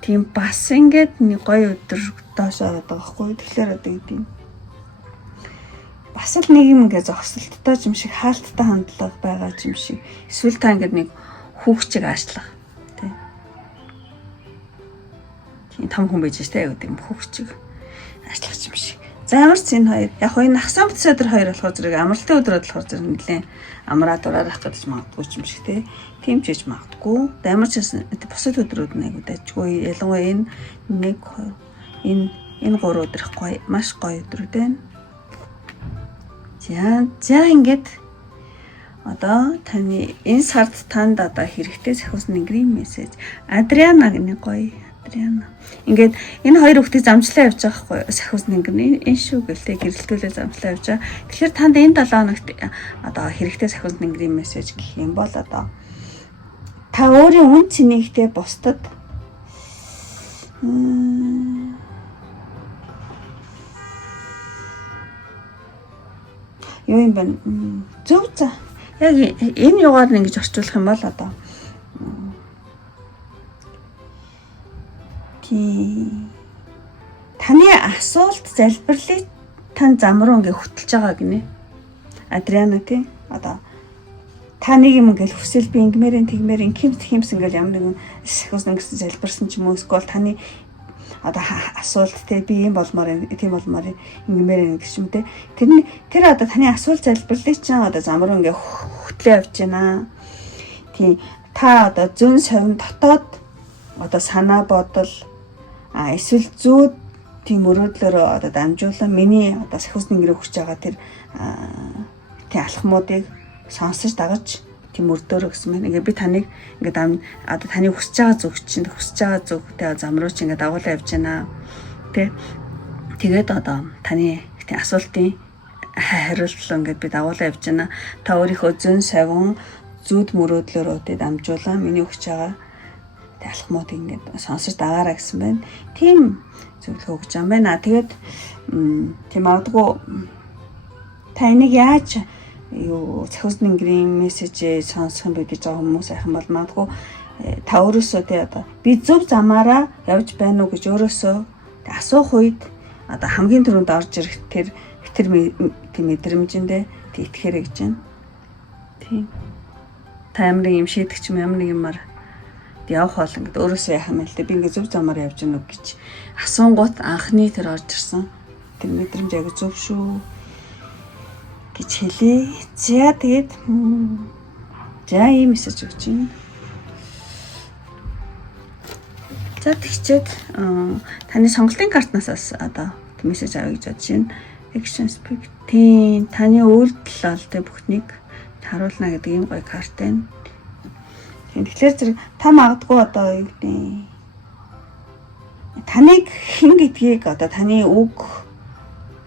тийм бас ингээд нэг гоё өдөр доош ороод байгаа хгүй. Тэгэхээр одоо гэдэг юм. Бас л нэг юм ингээ зогсолттой юм шиг хаалттай хандлага байгаа юм шиг. Эсвэл та ингээд нэг хүүхчиг аашлах тий. Тийм том хүн байж штэ гэдэг юм хүүхчиг аашлах юм шиг. За ямар ч энэ хоёр яг энэ хагас бүтэн өдөр хоёр болохоор зэрэг амралтын өдөр болохоор зэрэг нэлээд амраад ураарах гэж магадгүй юм шиг тий. Тийм ч гэж магадгүй. Ямар ч бусад өдрүүд нэг удажгүй. Ялангуяа энэ 1 2 энэ 3 өдөр гоё маш гоё өдрүүд байна. За ингээд одоо таны энэ сард танд одоо хэрэгтэй сахиус нэнгэрийн мессеж Адриана гэнэ гоё Адриана. Ингээд энэ хоёр хүүхдийг замчлаа явж байгаа хгүй сахиус нэнгэр энэ шүү гэлтэй гэрэлтүүлээ замчлаа явж байгаа. Тэгэхээр танд энэ 7 хоногт одоо хэрэгтэй сахиус нэнгэрийн мессеж гэх юм бол одоо та өөрийн үн цэнийгтэй бусдад юу юм бэ? Зөв за. Яг энэ югаар нь ингэж орчуулах юм бол одоо таны асуулт залбирлыг тань зам руу ингээ хөтлж байгаа гинэ. Адриана тий. Одоо та нэг юм ингээл хүсэл би ингэмээрэн тэгмээрэн химс ингээл ямар нэгэн сахиус нэгсэн залбирсан ч юм уу эсвэл таны одоо асуулт те би юм болмоор тийм болмоор ингэмээр гэх юм те тэр одоо таны асуулт залбирлыг чинь одоо зам руу ингээ хөтлөө явж байна. Тийм та одоо зүүн совин дотоод одоо санаа бодол эсвэл зүүд тийм өрөөдлөөрөө одоо дамжуулан миний одоо сахиус нэнгэрээ хүсэж байгаа тэр алхмуудыг сонсож дагаж тийм өрдөөрөө гэсэн мэн. Ингээ би таныг ингээ одоо таны хүсэж байгаа зүг чинь хүсэж байгаа зүгтэй зам руу чи ингээ дагуулж явж байна. Тэ. Тэгээд одоо таны тийм асуултын хариултал ингээд би дагуулж явж байна. Та өөрийнхөө зүүн совин зүуд мөрөөдлөөрөө тэ дамжуулан миний хүсэж байгаа тэ алхмуудыг ингээ сонсож дагаараа гэсэн байна. Тийм зөвлөгөө өгч юм байна. Тэгээд тийм магадгүй та энийг яаж юу сахиус нэнгэрийн мессежээ сонсох байж байгаа хүмүүс ахын бол магадгүй та өөрөөсөө тий одоо би зөв замаараа явж байна уу гэж өөрөөсөө асуух үед одоо хамгийн түрүүнд орж ирэх тэр мэдрэмжэндээ тий итгэхэрэг гэж байна. Тий. Та ямар нэг юм шийдэх юм ямар нэг юмар явах бол ингээд өөрөөсөө яах юм бэ? Би ингээд зөв замаар явж байна уу гэж асуунгууд анхны тэр орж ирсэн. Тэр мэдрэмж аяг зөв шүү гэж хэлээ. За тэгээд за ийм мессеж өгч байна. За тэгчээд таны сонголтын картнаас одоо мессеж авъя гэж бодож байна. Action speak. Тийм таны үйлдэл аль тэ бүхнийг харуулна гэдэг ийм гоё карт байна. Тэгэхээр зэрэг та магадгүй одоо юу гэдэг таныг хэн гэдгийг одоо таны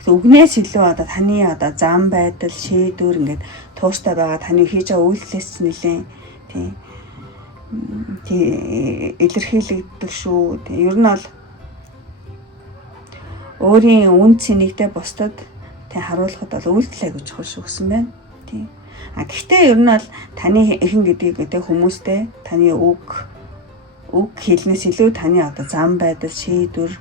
үгнээс илүү одоо таны одоо зам байдал шийдвэр ингээд тууштай байгаа таны хийж байгаа үйлдэлээс нэлээ тийм илэрхийлэгддэг шүү. Тэг ер нь бол өөрийн үн цэнэгтэй бусдад тэг харуулхад бол үйлдэл аягүй чухал шүү гэсэн байна. Тийм. Гэхдээ ер нь бол таны эхэн гэдгийг тэг хүмүүстэй таны үг хэлнээс илүү таны одоо зам байдал, шийдвэр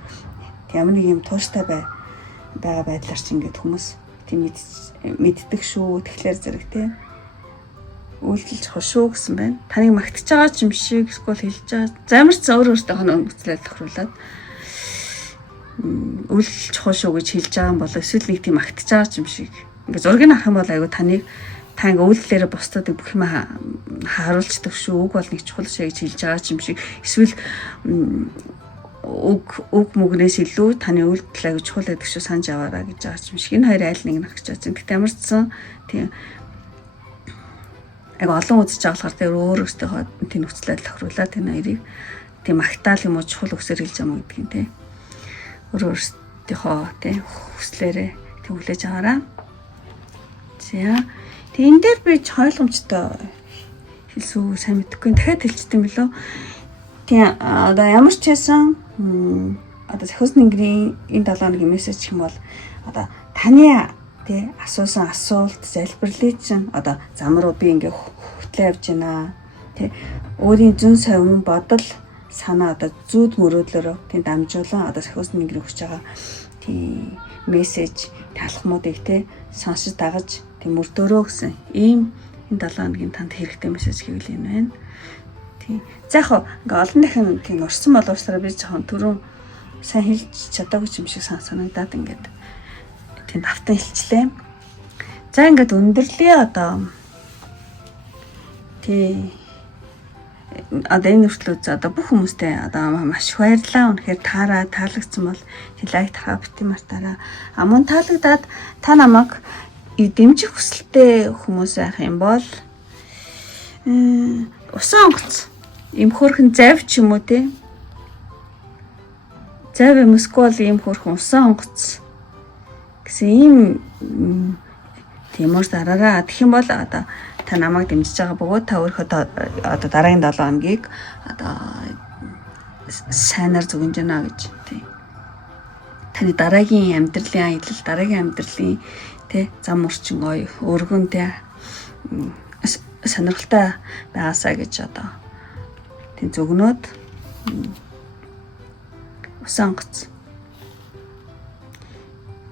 ямар нэг юм тууштай байгаа байдлаар ч ингээд хүмүүс тийм мэддэг шүү. Тэгэхээр зэрэг тийм үйлдэл чухал шүү гэсэн байна. Таныг магтаж байгаа ч юм шиг эсвэл хэлж байгаа. Замарч өөртөө нөхцөлөд тохируулаад үйлдэл чухал шүү гэж хэлж байгаа юм бол эсвэл нэг тийм магтаж байгаа ч юм шиг. Ингээ зургийг авах юм бол айгу та ингээ үйлдэлээр бусдад бүх юм харуулцдаг шүү. Үг бол нэг чухал шээ гэж хэлж байгаа ч юм шиг. Эсвэл үг мөгнөөс илүү таны үйлдэл аягүй чухал байдаг шүү санаж аваараа гэж байгаа юм шиг. Энэ хоёр айл нэг нах гэж байна. Гэхдээ ямарчсан тийм аягүй олон үзэж байгаа болохоор тэр өөрөөсөө тийм нөхцөлөд тохируулаад энэ хоёрыг тийм магтаал юм уу чухал үгсээр хэлж байгаа юм гэдгийг тийм өөрөөсөө тийм хүслээрээ тийм хүлээж аваараа. За тийм энэ дээр би ойлгомжтой хэлсүү сайн мэдэхгүй. Дахиад хэлчихсэн билүү. Тийм одоо ямар ч байсан одоо Сахиус Нингэрийн энэ 7 хоногийн мессеж гэх юм бол одоо таны тий асуусан асуулт залбирлыг чинь одоо зам руу би ингээ хөтлөө явж байна. Тий өөрийн зүн совин бодол санаа одоо зүуд мөрөөдлөөрөө тий дамжуулан одоо Сахиус Нингэр өгч байгаа тий мессеж талхмуудыг тий сонсож дагаж тий мөрдөөрөө гэсэн ийм энэ 7 хоногийн танд хэрэгтэй мессеж гэвэл энэ байна. За яг ингээ олон дахин тийм урсан боловсроо би жоохон түрүүн сайн хэлж чадаагүй юм шиг санагдаад ингээд тийм давтан хэлчлээ. За ингээд өндөрлөө одоо тий одоо энэ хүртэл үзээ одоо бүх хүмүүстэй одоо маш их баярлалаа. Үнэхээр таалагдсан бол лайк тараа бити мартаараа. Мөн таалагдаад та намайг дэмжих хүсэлтэй хүмүүс байх юм бол усан онгоц им хөрхэн зав ч юм уу те зав юм эсвэл им хөрхэн усан онгоц гэсэн ийм тиймээс дараараа тэгэх юм бол одоо та намайг дэмжиж байгаа бөгөөд та өөрийнхөө одоо дараагийн 7 хоногийг одоо сайнаар зүгэнж гэнэ гэж тий. Таны дараагийн амьдралын аялал, дараагийн амьдралын тий зам орчин гоё өргөн тий сонирхолтой байгаасаа гэж одоо тийм зөвгнөөд усан онгоц.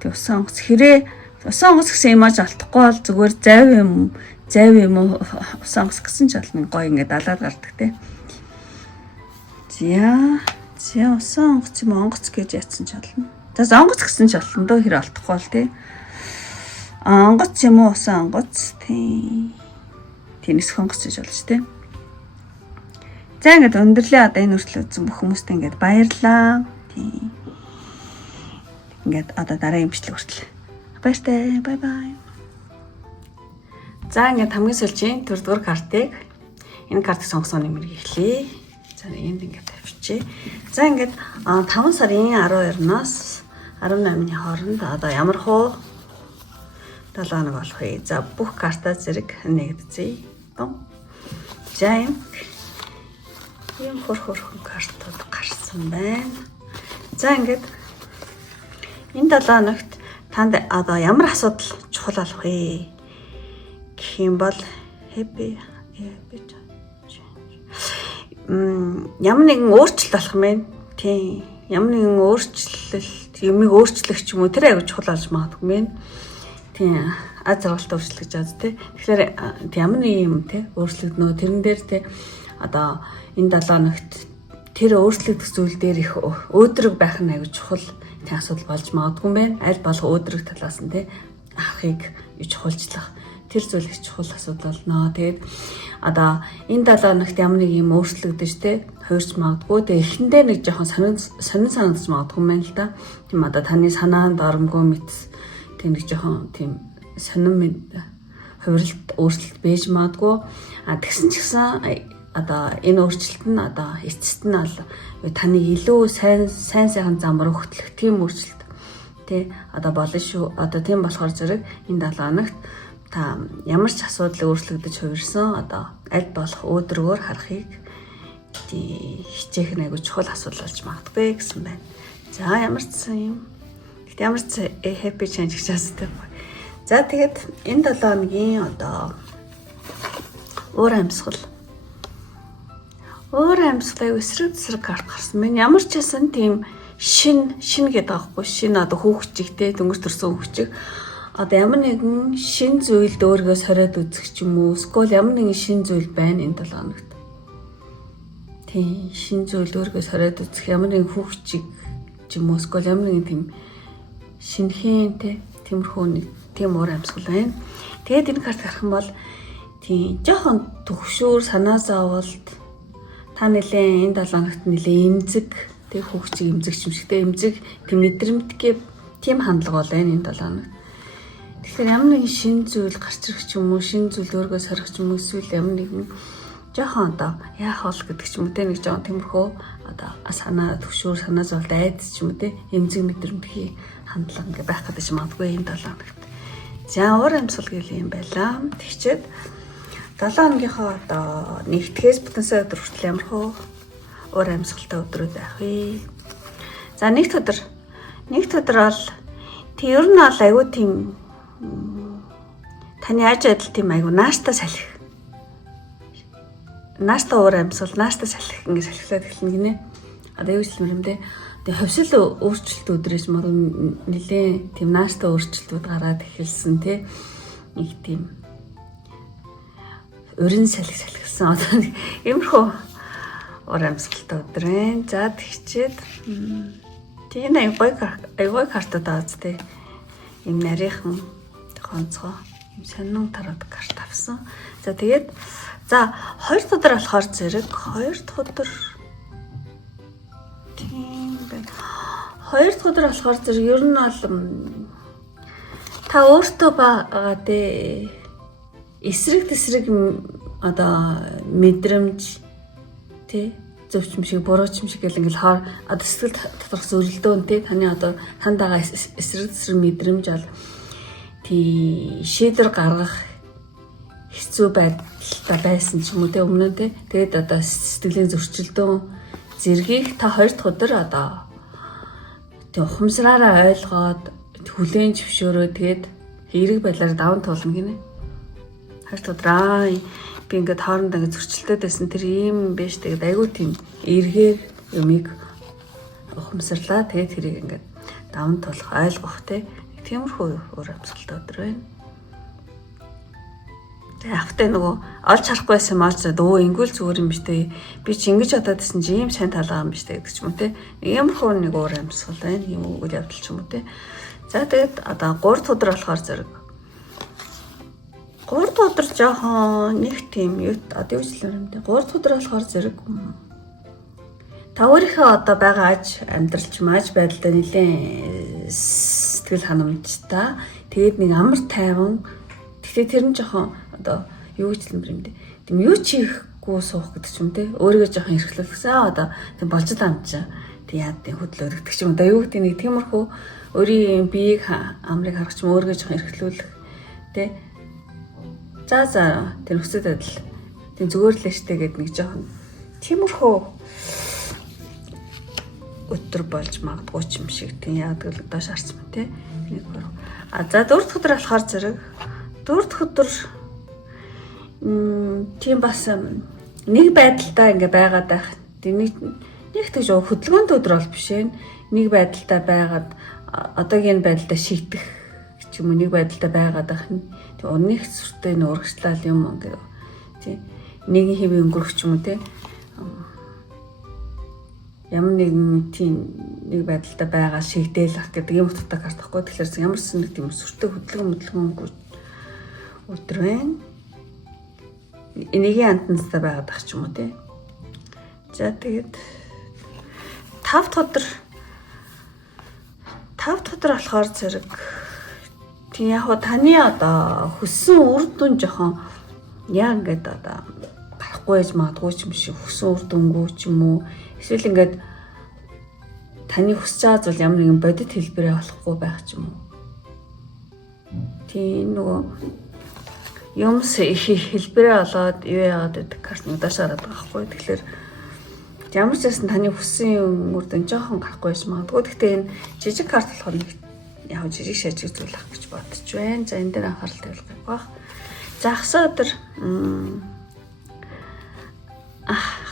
Тэг усан онгоц гэсэн имиж алдахгүй бол зүгээр зав юм уу усан онгоц гэсэн ч болно гоё ингээд далаад гардаг те. За усан онгоц юм онгоц гэж ятсан ч болно. За онгоц гэсэн ч болно дөө хэр алдахгүй бол те. Онгоц юм уу усан онгоц тийнээс онгоц гэж болж те. За ингээд өндөрлөө одоо энэ хүртэл үзсэн бүх хүмүүст ингээд баярлаа. Тийм. Ингээд одоо дараагийн бичлэг хүртэл. Баяртай. Бай бай. За ингээд хамгийн сүүлийн 4-р картыг энэ картыг сонгосон нэмэр эхлэе. За энд ингээд тавьчихъя. За ингээд 5 сарын 12-наас 18-ны хооронд одоо ямар хуу 7 хоног болох вэ? За бүх карта зэрэг нэгдэцгээе. За ийм хөрхөн картууд гарсан байна. За ингээд энэ 7 хоногт танд одоо ямар асуудал чухал болох вэ? Гэх юм бол ямар нэгэн өөрчлөлт болох юм байна. Тийм. Ямар нэгэн өөрчлөлт, юмыг өөрчлөх ч юм уу тэр аягүй чухал болж магадгүй юм. Тийм. Аз жаргалтай өөрчлөгдөж байгаа тийм. Тэгэхээр ямар нэг юм тийм өөрчлөгднө. Тэрэн дээр тийм одоо энэ 7 хоногт тэр өөрчлөгдөх зүйл дээр их өөдрөг байх нь аягүй чухал тийм асуудал болж магадгүй юм байна. Аль болох өөдрөг талаас нь тийм авахыг чухалчлах тэр зүйл их чухал асуудал болно. Тэгээд одоо энэ 7 хоногт ямар нэг юм өөрчлөгдөж тийм хуурч магадгүй. Тэгээд эхэндээ нэг жоохон сонин санагдаж магадгүй юм байна л да. Тийм одоо таны санаанд оромгүй мэт тийм нэг жоохон тийм сонин хувирлт өөрчлөлт байж магадгүй. Тэгсэн ч гэсэн одоо энэ өөрчлөлт нь одоо эцэст нь бол таны илүү сайхан зам руу хөтлөх тийм өөрчлөлт тий одоо болно шүү. Одоо тийм болохоор зэрэг энэ 7 хоногт та ямар ч асуудал өөрчлөгдөж хувирсан одоо аль болох өөдрөгөөр харахыг хичээх нь айгүй чухал асуудал болж магадгүй гэсэн байна. За ямар ч юм. Гэтэ ямар ч happy change гэж асуудаг. За тэгээд энэ 7 хоногийн одоо уур амьсгал аюу эсрэг карт гарсан байна. Ямар ч байсан тийм шин гэдэг аахгүй шин одоо хүүхчигтэй дөнгөж төрсөн хүүхчиг одоо ямар нэгэн шин зүйлд өөргөө сориод үзэх ч юм уу эсвэл ямар нэгэн шин зүйл байна энэ 7 хоногт. Тийм шин зүйл өөргөө сориод үзэх ямар нэгэн хүүхчиг ч юм уу эсвэл ямар нэгэн тийм шинхэн тиймэрхүү нэг тийм уур амьсгал байна. Тэгээд энэ карт харах юм бол тийм жоохон төгшөөр санаа зоволт та нэлээ энэ 7 хоногт нэлээ эмзэг тэг хүүхчиг эмзэгч юм шигтэй эмзэг тийм мэдрэмтгий тийм хандлага бол энэ 7 хоногт. Тэгэхээр ямар нэгэн шин зүйл гарч ирэх ч юм уу шин зүйл өөргөө сорих ч юм уу эсвэл ямар нэгэн жоохон одоо яах бол гэдэг ч юм уу те нэг жоохон тиймэрхүү одоо санаа төгшөөр санаа зоволт айдас ч юм уу те эмзэг мэдрэмтгий хандлага ингээ байх гэдэг юм магадгүй энэ 7 хоногт. За уур амьсгал гэл юм байлаа. Тэгчээд 7 хоногийнхоо одоо нэгтгэхээс бүтэн сая өдөр хүртэл ямар хөө уур амьсгалтай өдрүүд байх вэ? За нэгд өдөр бол тий ер нь бол айгүй тийм таны аж адил тийм айгүй нааштай салхи. Нааштай уур амьсгал, нааштай салхи ингэ салхилаад эхэлнэ гинэ. Одоо юу ч юм бэ? Тэгээ хөвсөл өөрчлөлт өдрөөс мөр нэлээ тийм нааштай өөрчлөлтүүд гараад эхэлсэн тий. Нэг тийм өрн салхилсан одоо иймэрхүү уур амьсгалтай өдөр байна. За тэгчээд тийм аюугай картад ааз тий. Им нарийнхан гонцгой им сонин тараад карт авсан. За тэгээд за 2 дахь өдөр болохоор зэрэг 2 дахь өдөр тийм байна. 2 дахь өдөр болохоор зэрэг ер нь бол та өөртөө байгаа дээ эсрэг одоо мэдрэмж тий зөвч юм шиг буруу юм шиг гэл ингээл хаар одоо сэтгэл доторх зөрөлдөөн тий таны одоо танд байгаа эсрэг мэдрэмж бол тий шийдвэр гаргах хэцүү байдалтай байсан ч юм уу тий өмнө тий тэгээд одоо сэтгэлийн зөрчилдөөн зэргийг та 2 дахь өдөр одоо тий ухамсараараа ойлгоод хүлээн зөвшөөрөө тэгээд эерэг байдлаар даван туулна гинэ. 2 дахь өдөр би ингээд хоорондоо ингээд зөрчилдөд байсан тэр ийм биш тэгээд айгүй тийм эргээр юмыг ухамсарлаа тэгээд тэрийг ингээд даван туулах ойлгох тиймэрхүү уур амьсгалтай өдөр байна. Тэгээд автаа нөгөө олж харахгүйсэн маач өө ингүүл зүгээр юм биш те би чи ингэж бодоод байсан чи ийм сайн талаа юм биш те гэдэг ч юм уу те иймэрхүү нэг уур амьсгал байна юм үйл явдал ч юм уу те. За тэгээд одоо 3 дахь өдөр болохоор зэрэг 3 дахь өдөр жоохон нэг тийм одоо юу ч юм бэ 3 дахь өдөр болохоор зэрэг та өөрийнхөө одоо байгаа аж амьдралч мааж байдлаа нэлээд сэтгэл ханамжтай тэгээд нэг амар тайван тэгэхээр тэр нь жоохон одоо юу ч юм бэ тийм юу ч хийхгүй суух гэдэг ч юм те өөрийгөө жоохон эрхлүүлсэн одоо тийм болж таамчаа тийм яа тийм хөдлөөр гэдэг ч юм одоо юу гэдэг нэг тиймэрхүү өөрийн биеийг амрыг харах ч юм өөрийгөө жоохон эрхлүүлэх те за тэр хүсэж адил тийм зүгээр л штэ гэдэг нэг жоохон тиймэрхүү өдөр болж магадгүй ч юм шиг тийм яадаг л доош харцсан тий нэг бүр за 4 дахь өдөр болохоор зэрэг 4 дахь өдөр тийм бас нэг байдалтай ингээ байгаад байх тийм нэг тэгж хөдөлгөөнт өдөр бол биш ээ нэг байдалтай байгаад одоогийн байдалтай шийдэх ч юм уу нэг байдалтай байгаад байх нь тэг өнөх сүртэй нэг урагшлал юм ингээ тий нэг хэвийн өнгөрөх ч юм уу тий ямар нэгэн тийм нэг байдалтай байгаа шигдээл ах гэдэг юм утгатай карт тахгүй тэгэхээр ямар ч нэг тийм сүртэй хөдөлгөөн өдөр байна. Энийгийн антанстай байгаад ах ч юм уу тий. За тэгээд 5 дахь өдөр болохоор зэрэг тийм яг таны одоо хүссэн үр дүн жоохон яа ингээд одоо гарахгүй байж магадгүй ч юм шиг хүссэн үр дүнгөө ч юм уу эсвэл ингээд таны хүсэж байгаа зүйл ямар нэгэн бодит хэлбэрээ олохгүй байх ч юм уу. Тийм нөгөө юмс хэлбэрээ олоод юу яагаад гэдэг карт удаашаа хараад байгаа хгүй. Тэгэхээр Ямар ч байсан таны хүссэн үр дүн жоохон гарахгүй байж магадгүй. Гэхдээ энэ жижиг карт болохоор нэг яг жижиг шажиг зүйл ах гэж бодож байна. За энэ дээр анхаарал тавих байх. За хагас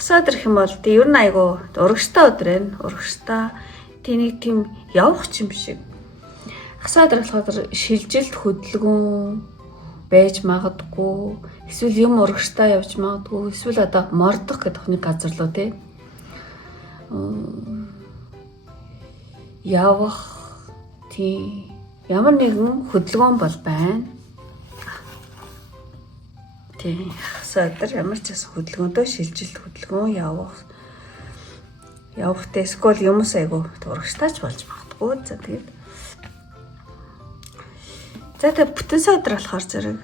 өдөр гэх юм бол тий ер нь айгу урагштай өдөр байна. Урагштай тэнийг тийм явах юм шиг. Хагас өдөр болохоор шилжилт хөдөлгөөн байж магадгүй. Эсвэл юм урагштай явж магадгүй. Эсвэл одоо мордох гэдэг нэг газар лөө тий. Явах тий ямар нэгэн хөдөлгөөн бол байна. Тий хасаадэр ямар ч бас хөдөлгөөндөө шилжилт хөдөлгөөн явахтай эсвэл юмс айгу урагштайч болж магадгүй. За тэгээд бүтэн садар болохоор зэрэг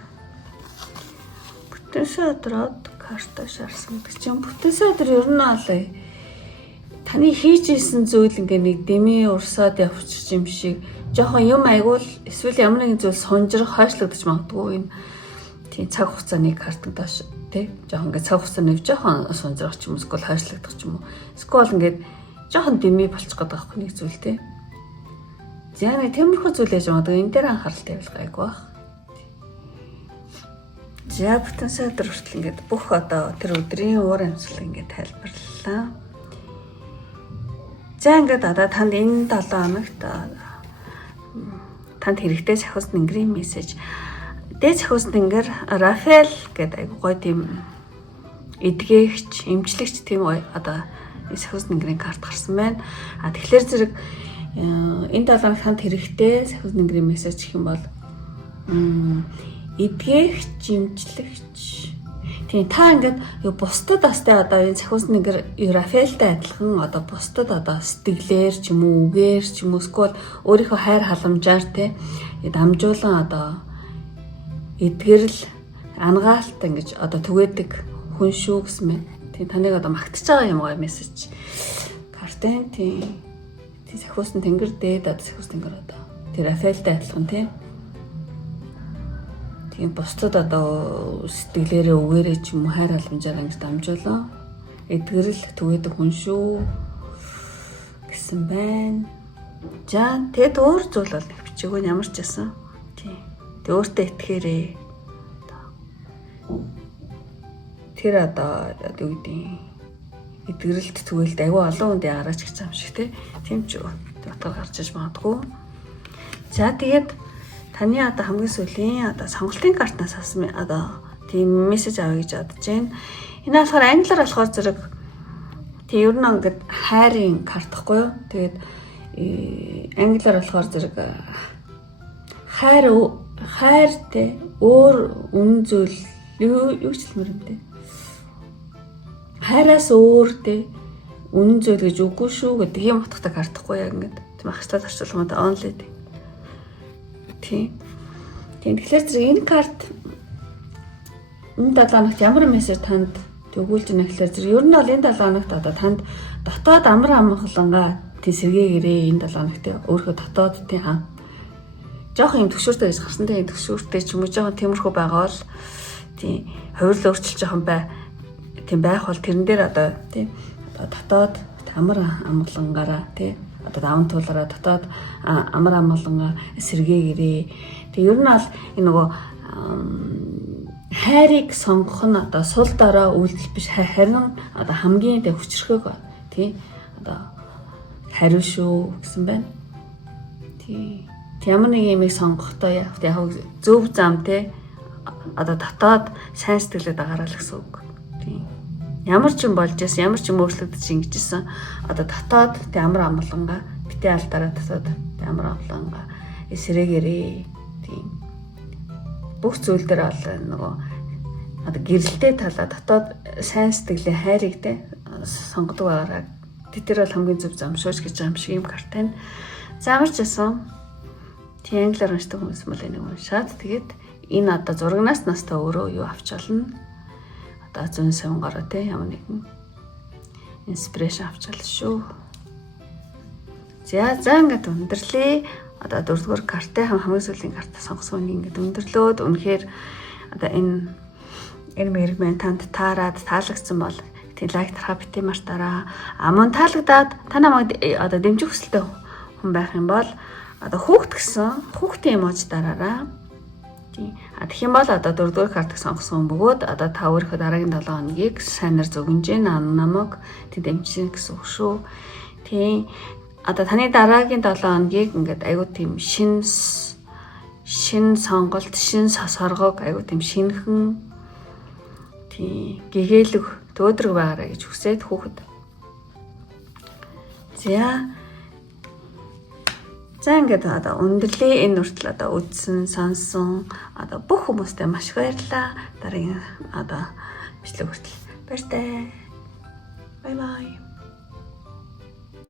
бүтэн садраад карта шаарсан гэдэг чинь бүтэн садар ер нь олоо таны хийж исэн зүйл ингээ нэг дэмий урсаад явчих юм шиг жоохон юм айгуул эсвэл ямар нэгэн зүйл сонжрох хойшлогдож магадгүй энэ тийм цаг хугацааны картыг доош тий жоохон ингээ цаг хугацааны жоохон сонжрох ч юм уу эсвэл хойшлогдох ч юм уу эсвэл ингээ жоохон дэмий болчих гээд байгаа нэг зүйл тий за нэг тиймэрхүү зүйл яж магадгүй энэ дээр анхаарал тавих гайгүй бах. За бүтэн садар хүртэл ингээ бүх одоо тэр өдрийн уур амьсгал ингээ тайлбарлалаа. За ингээд одоо танд энэ 7 хоногт танд хэрэгтэй сахиус нэнгэрийн мессеж. Дээд сахиус нэнгэр Рафаэл гэдэг айгу гоё тийм эдгээгч, эмчлэгч тийм одоо сахиус нэнгэрийн карт гарсан байна. Тэгэхээр зэрэг энэ 7 хоногт танд хэрэгтэй сахиус нэнгэрийн мессеж гэх юм бол эдгээгч, эмчлэгч. Тийм та ингээд бусдад астай одоо энэ сахиус нэнгэр Рафаэлтай адилхан одоо бусдад одоо сэтгэлээр ч юм уу үгээр ч юм уу эсвэл өөрийнхөө хайр халамжаар те дамжуулан одоо эдгэрэл ангаалт ингэж одоо түгээдэг хүн шүү гэсэн мэн. Тийм таныг одоо магтаж байгаа юм гоё мессеж. Картен тийм сахиус тэнгэр дээд одоо сахиус тэнгэр одоо тэр Рафаэлтай адилхан тийм бусдад одоо сэтгэлээрээ үгээрээ ч юм уу хайр халамжаар ингэж дамжуулаа эдгэрэл түгээдэг хүн шүү гэсэн байна. За тэгэд өөр зүйл бол бичээгүй ямар ч байсан. Тийм. Тэг өөртөө итгэхээрээ тэр одоо юу гэдэг эдгэрэлт түгээлд аюу олон хүнд яараач гэж юм шиг тийм ч утгаар гарч иж магадгүй. За тэгээд таны одоо хамгийн сүүлийн одоо сонголтын картнаас авсан одоо тийм мессеж авъя гэж бодож байна. Энэ болохоор англиар болохоор зэрэг тийм ер нь ингээд хайрын карт гэхгүй юу. Тэгээд англиар болохоор зэрэг хайр те өөр үнэн зүйл юу ч хэлмээр юм те. Хайраас өөр те үнэн зүйл гэж үгүй шүү гэдэг юм утгатай карт гэхгүй яг ингээд тийм ахчлаад орчуулганд онлайн те. Тийм. Тэгэхээр зэрэг энэ карт энэ 7 хоногт ямар мессеж танд өгүүлж байна гэхээр зэрэг ер нь бол энэ 7 хоногт одоо танд дотоод амар амгалангаа тий сэргээгээрээ энэ 7 хоногт өөрийнхөө дотоод тий жоохон юм төгшөөртэй гэж гарсан тий төгшөөртэй ч юм уу жоохон тиймэрхүү байгаа бол тий хувирал өөрчлөлт жоохон тийм байх бол тэрэн дээр одоо тий дотоод амар амгалангаараа тий одоо даван туулаараа дотоод амар амгалангаа сэргээгээрээ тэг ер нь бол энэ нөгөө хайрыг сонгох нь одоо сул дорой үйлдэл биш харин одоо хамгийн тэг хүчрхэг тий одоо хариу шүү гэсэн байна. Тий ямар нэг юмыг сонгохдоо яг зөв зам тий одоо дотоод сайн сэтгэлээ дагараа л гэсэн үг. Тий ямар ч юм болж байсан, ямар ч юм өөрчлөгдөж ингэжсэн одоо дотоод тий амар амгалангаа битээ алдаараа дотоод тий амар амгалангаа эсрэгээрээ тий бүх зүйл дээр бол нөгөө одоо гэрэлтэй талаа дотоод сайн сэтгэлийн хайрыг тий сонгодог байгаараа тэр бол хамгийн зөв замшууч гэж юм шиг юм карт байна. За ямар ч байсан тий англиар уншдаг хүмүүс мөл энийг уншаад тэгээд энэ одоо зурагнаас настаа өөрөө юу авч олно. Одоо зүүн савнгараа тий ямар нэгэн инспирэшн авч олно шүү. За ингээд өндөрлөө. Одоо 4-р карттай хамгийн сүүлийн картаа сонгосон ингээд өндөрлөөд үнэхээр одоо энэ мэрэгмэн танд таарад таалагдсан бол тэг лайк тарахаа битээ мартаараа. Мөн таалагдаад та намайг одоо дэмжих хүсэлтэй хүн байх юм бол одоо хүүхд гэсэн хүүхдийн эможи дараараа. Тийм. Тэгэх юм бол одоо 4-р картыг сонгосон бөгөөд одоо та өөрийнхөө дараагийн 7 хоногийг сайнаар зөгнж намайг тэг дэмжих гэсэн үг шүү. Тийм. Одоо таны дараагийн 7 хоногийг ингээд айгуу тийм шин сонголт, шин соргог, айгуу тийм шинхэн тийм гэгээлэг төөдрөг байгаарай гэж хүсээд хүүхэд. За ингээд одоо өндөрлөө энэ хүртэл одоо үзсэн, сонсон одоо бүх хүмүүстээ маш их баярлалаа. Дараагийн одоо бичлэг хүртэл баяртай. Bye bye.